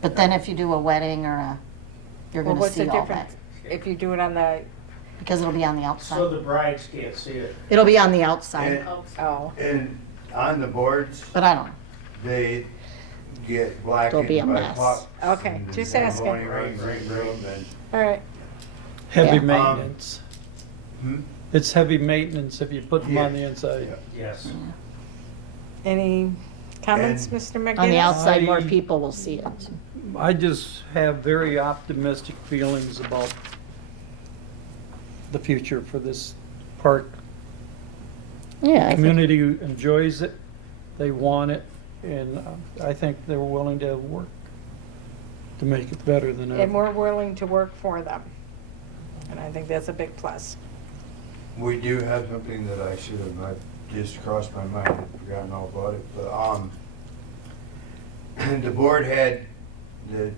But then if you do a wedding you're Well, gonna what's the see all difference? that, If you do it on the, because it'll be on the So outside. the brides can't see it. It'll be on the outside, And, oh, and on the boards, but I don't know. they get blackened It'll be a by mess. pucks. Okay, and the just Zamboni asking. rings ring them and- all right. Heavy Yeah. maintenance. Hmm? It's heavy maintenance if you put them on Yeah. the inside. Yes. Any comments, And- Mr. McGinnis? On the outside, more I- people will see it. I just have very optimistic feelings about the future for this park. Yeah, I think, Community enjoys it, they want it, and I think they're willing to work to make it better than And ever. we're willing to work for them. And I think that's a big plus. We do have something that I should have, I just crossed my mind, I'd forgotten all about it, but, the board the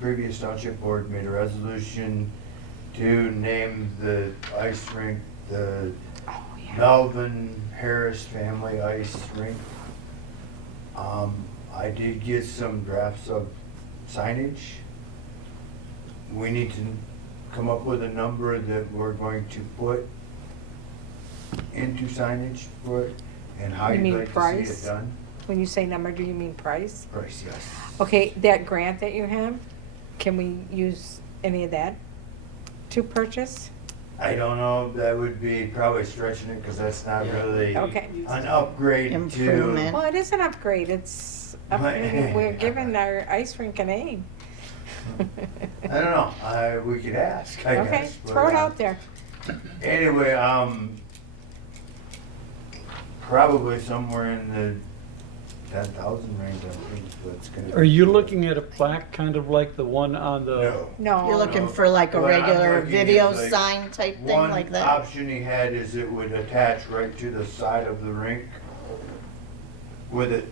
previous township board made a resolution to name the ice rink the Oh, yeah. Melvin Harris Family Ice Rink. I did get some drafts of signage. We need to come up with a number that we're going to put into signage for it, and how You you'd mean like to see price? it done. When you say number, do you mean price? Price, yes. Okay, that grant that you have, can we use any of that to purchase? I don't know, that would be probably stretching it, because that's not Yeah. really Okay. an upgrade to. Improvement. Well, it is an upgrade. It's, upgrading. We're giving our ice rink a name. I don't know, we could ask, I Okay, guess. but, throw it out there. Anyway, probably somewhere in the 10,000 range, I think, what's gonna be. Are you looking at a plaque kind of like the one on the? No. No. you're looking no. for like a What I'm regular looking video is like sign type thing like One that. option he had is it would attach right to the side of the rink with it.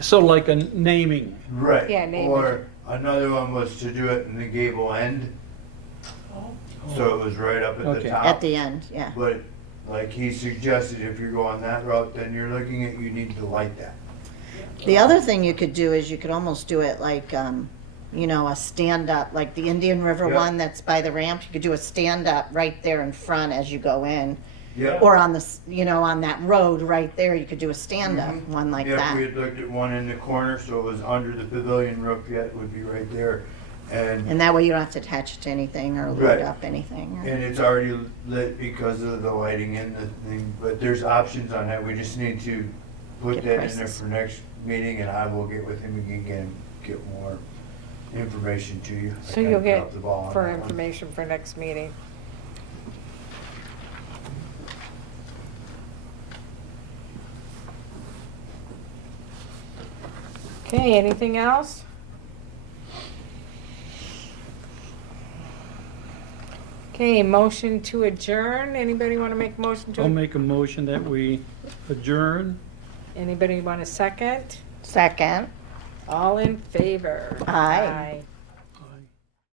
So like a naming, Right. Yeah, name Or another one was to do it in the gable end, so it was right up at the Okay. top. At the end, yeah. But like he suggested, if you're going that route, then you're looking at, you need to light that. The other thing you could do is you could almost do it like, a stand-up, like the Indian River Yeah. one that's by the ramp. You could do a stand-up right there in front as you go in. Yep. Or on on that road right there, you could do a stand-up Mhm. one like Yeah, we that. had looked at one in the corner, so it was under the pavilion roof yet, it would be right there. And And that way you don't have to attach it to anything or Right. load up anything. And it's already lit because of the lighting in the thing, but there's options on that, we just need to put Get that in there prices. for next meeting, and I will get with him again, and get more information to you. I So kinda you'll get dropped the ball on for that one. information for next meeting. Okay, anything else? Okay, motion to adjourn. Anybody want to make a motion I'll to? make a motion that we adjourn. Anybody want a second? Second. All in favor? Aye.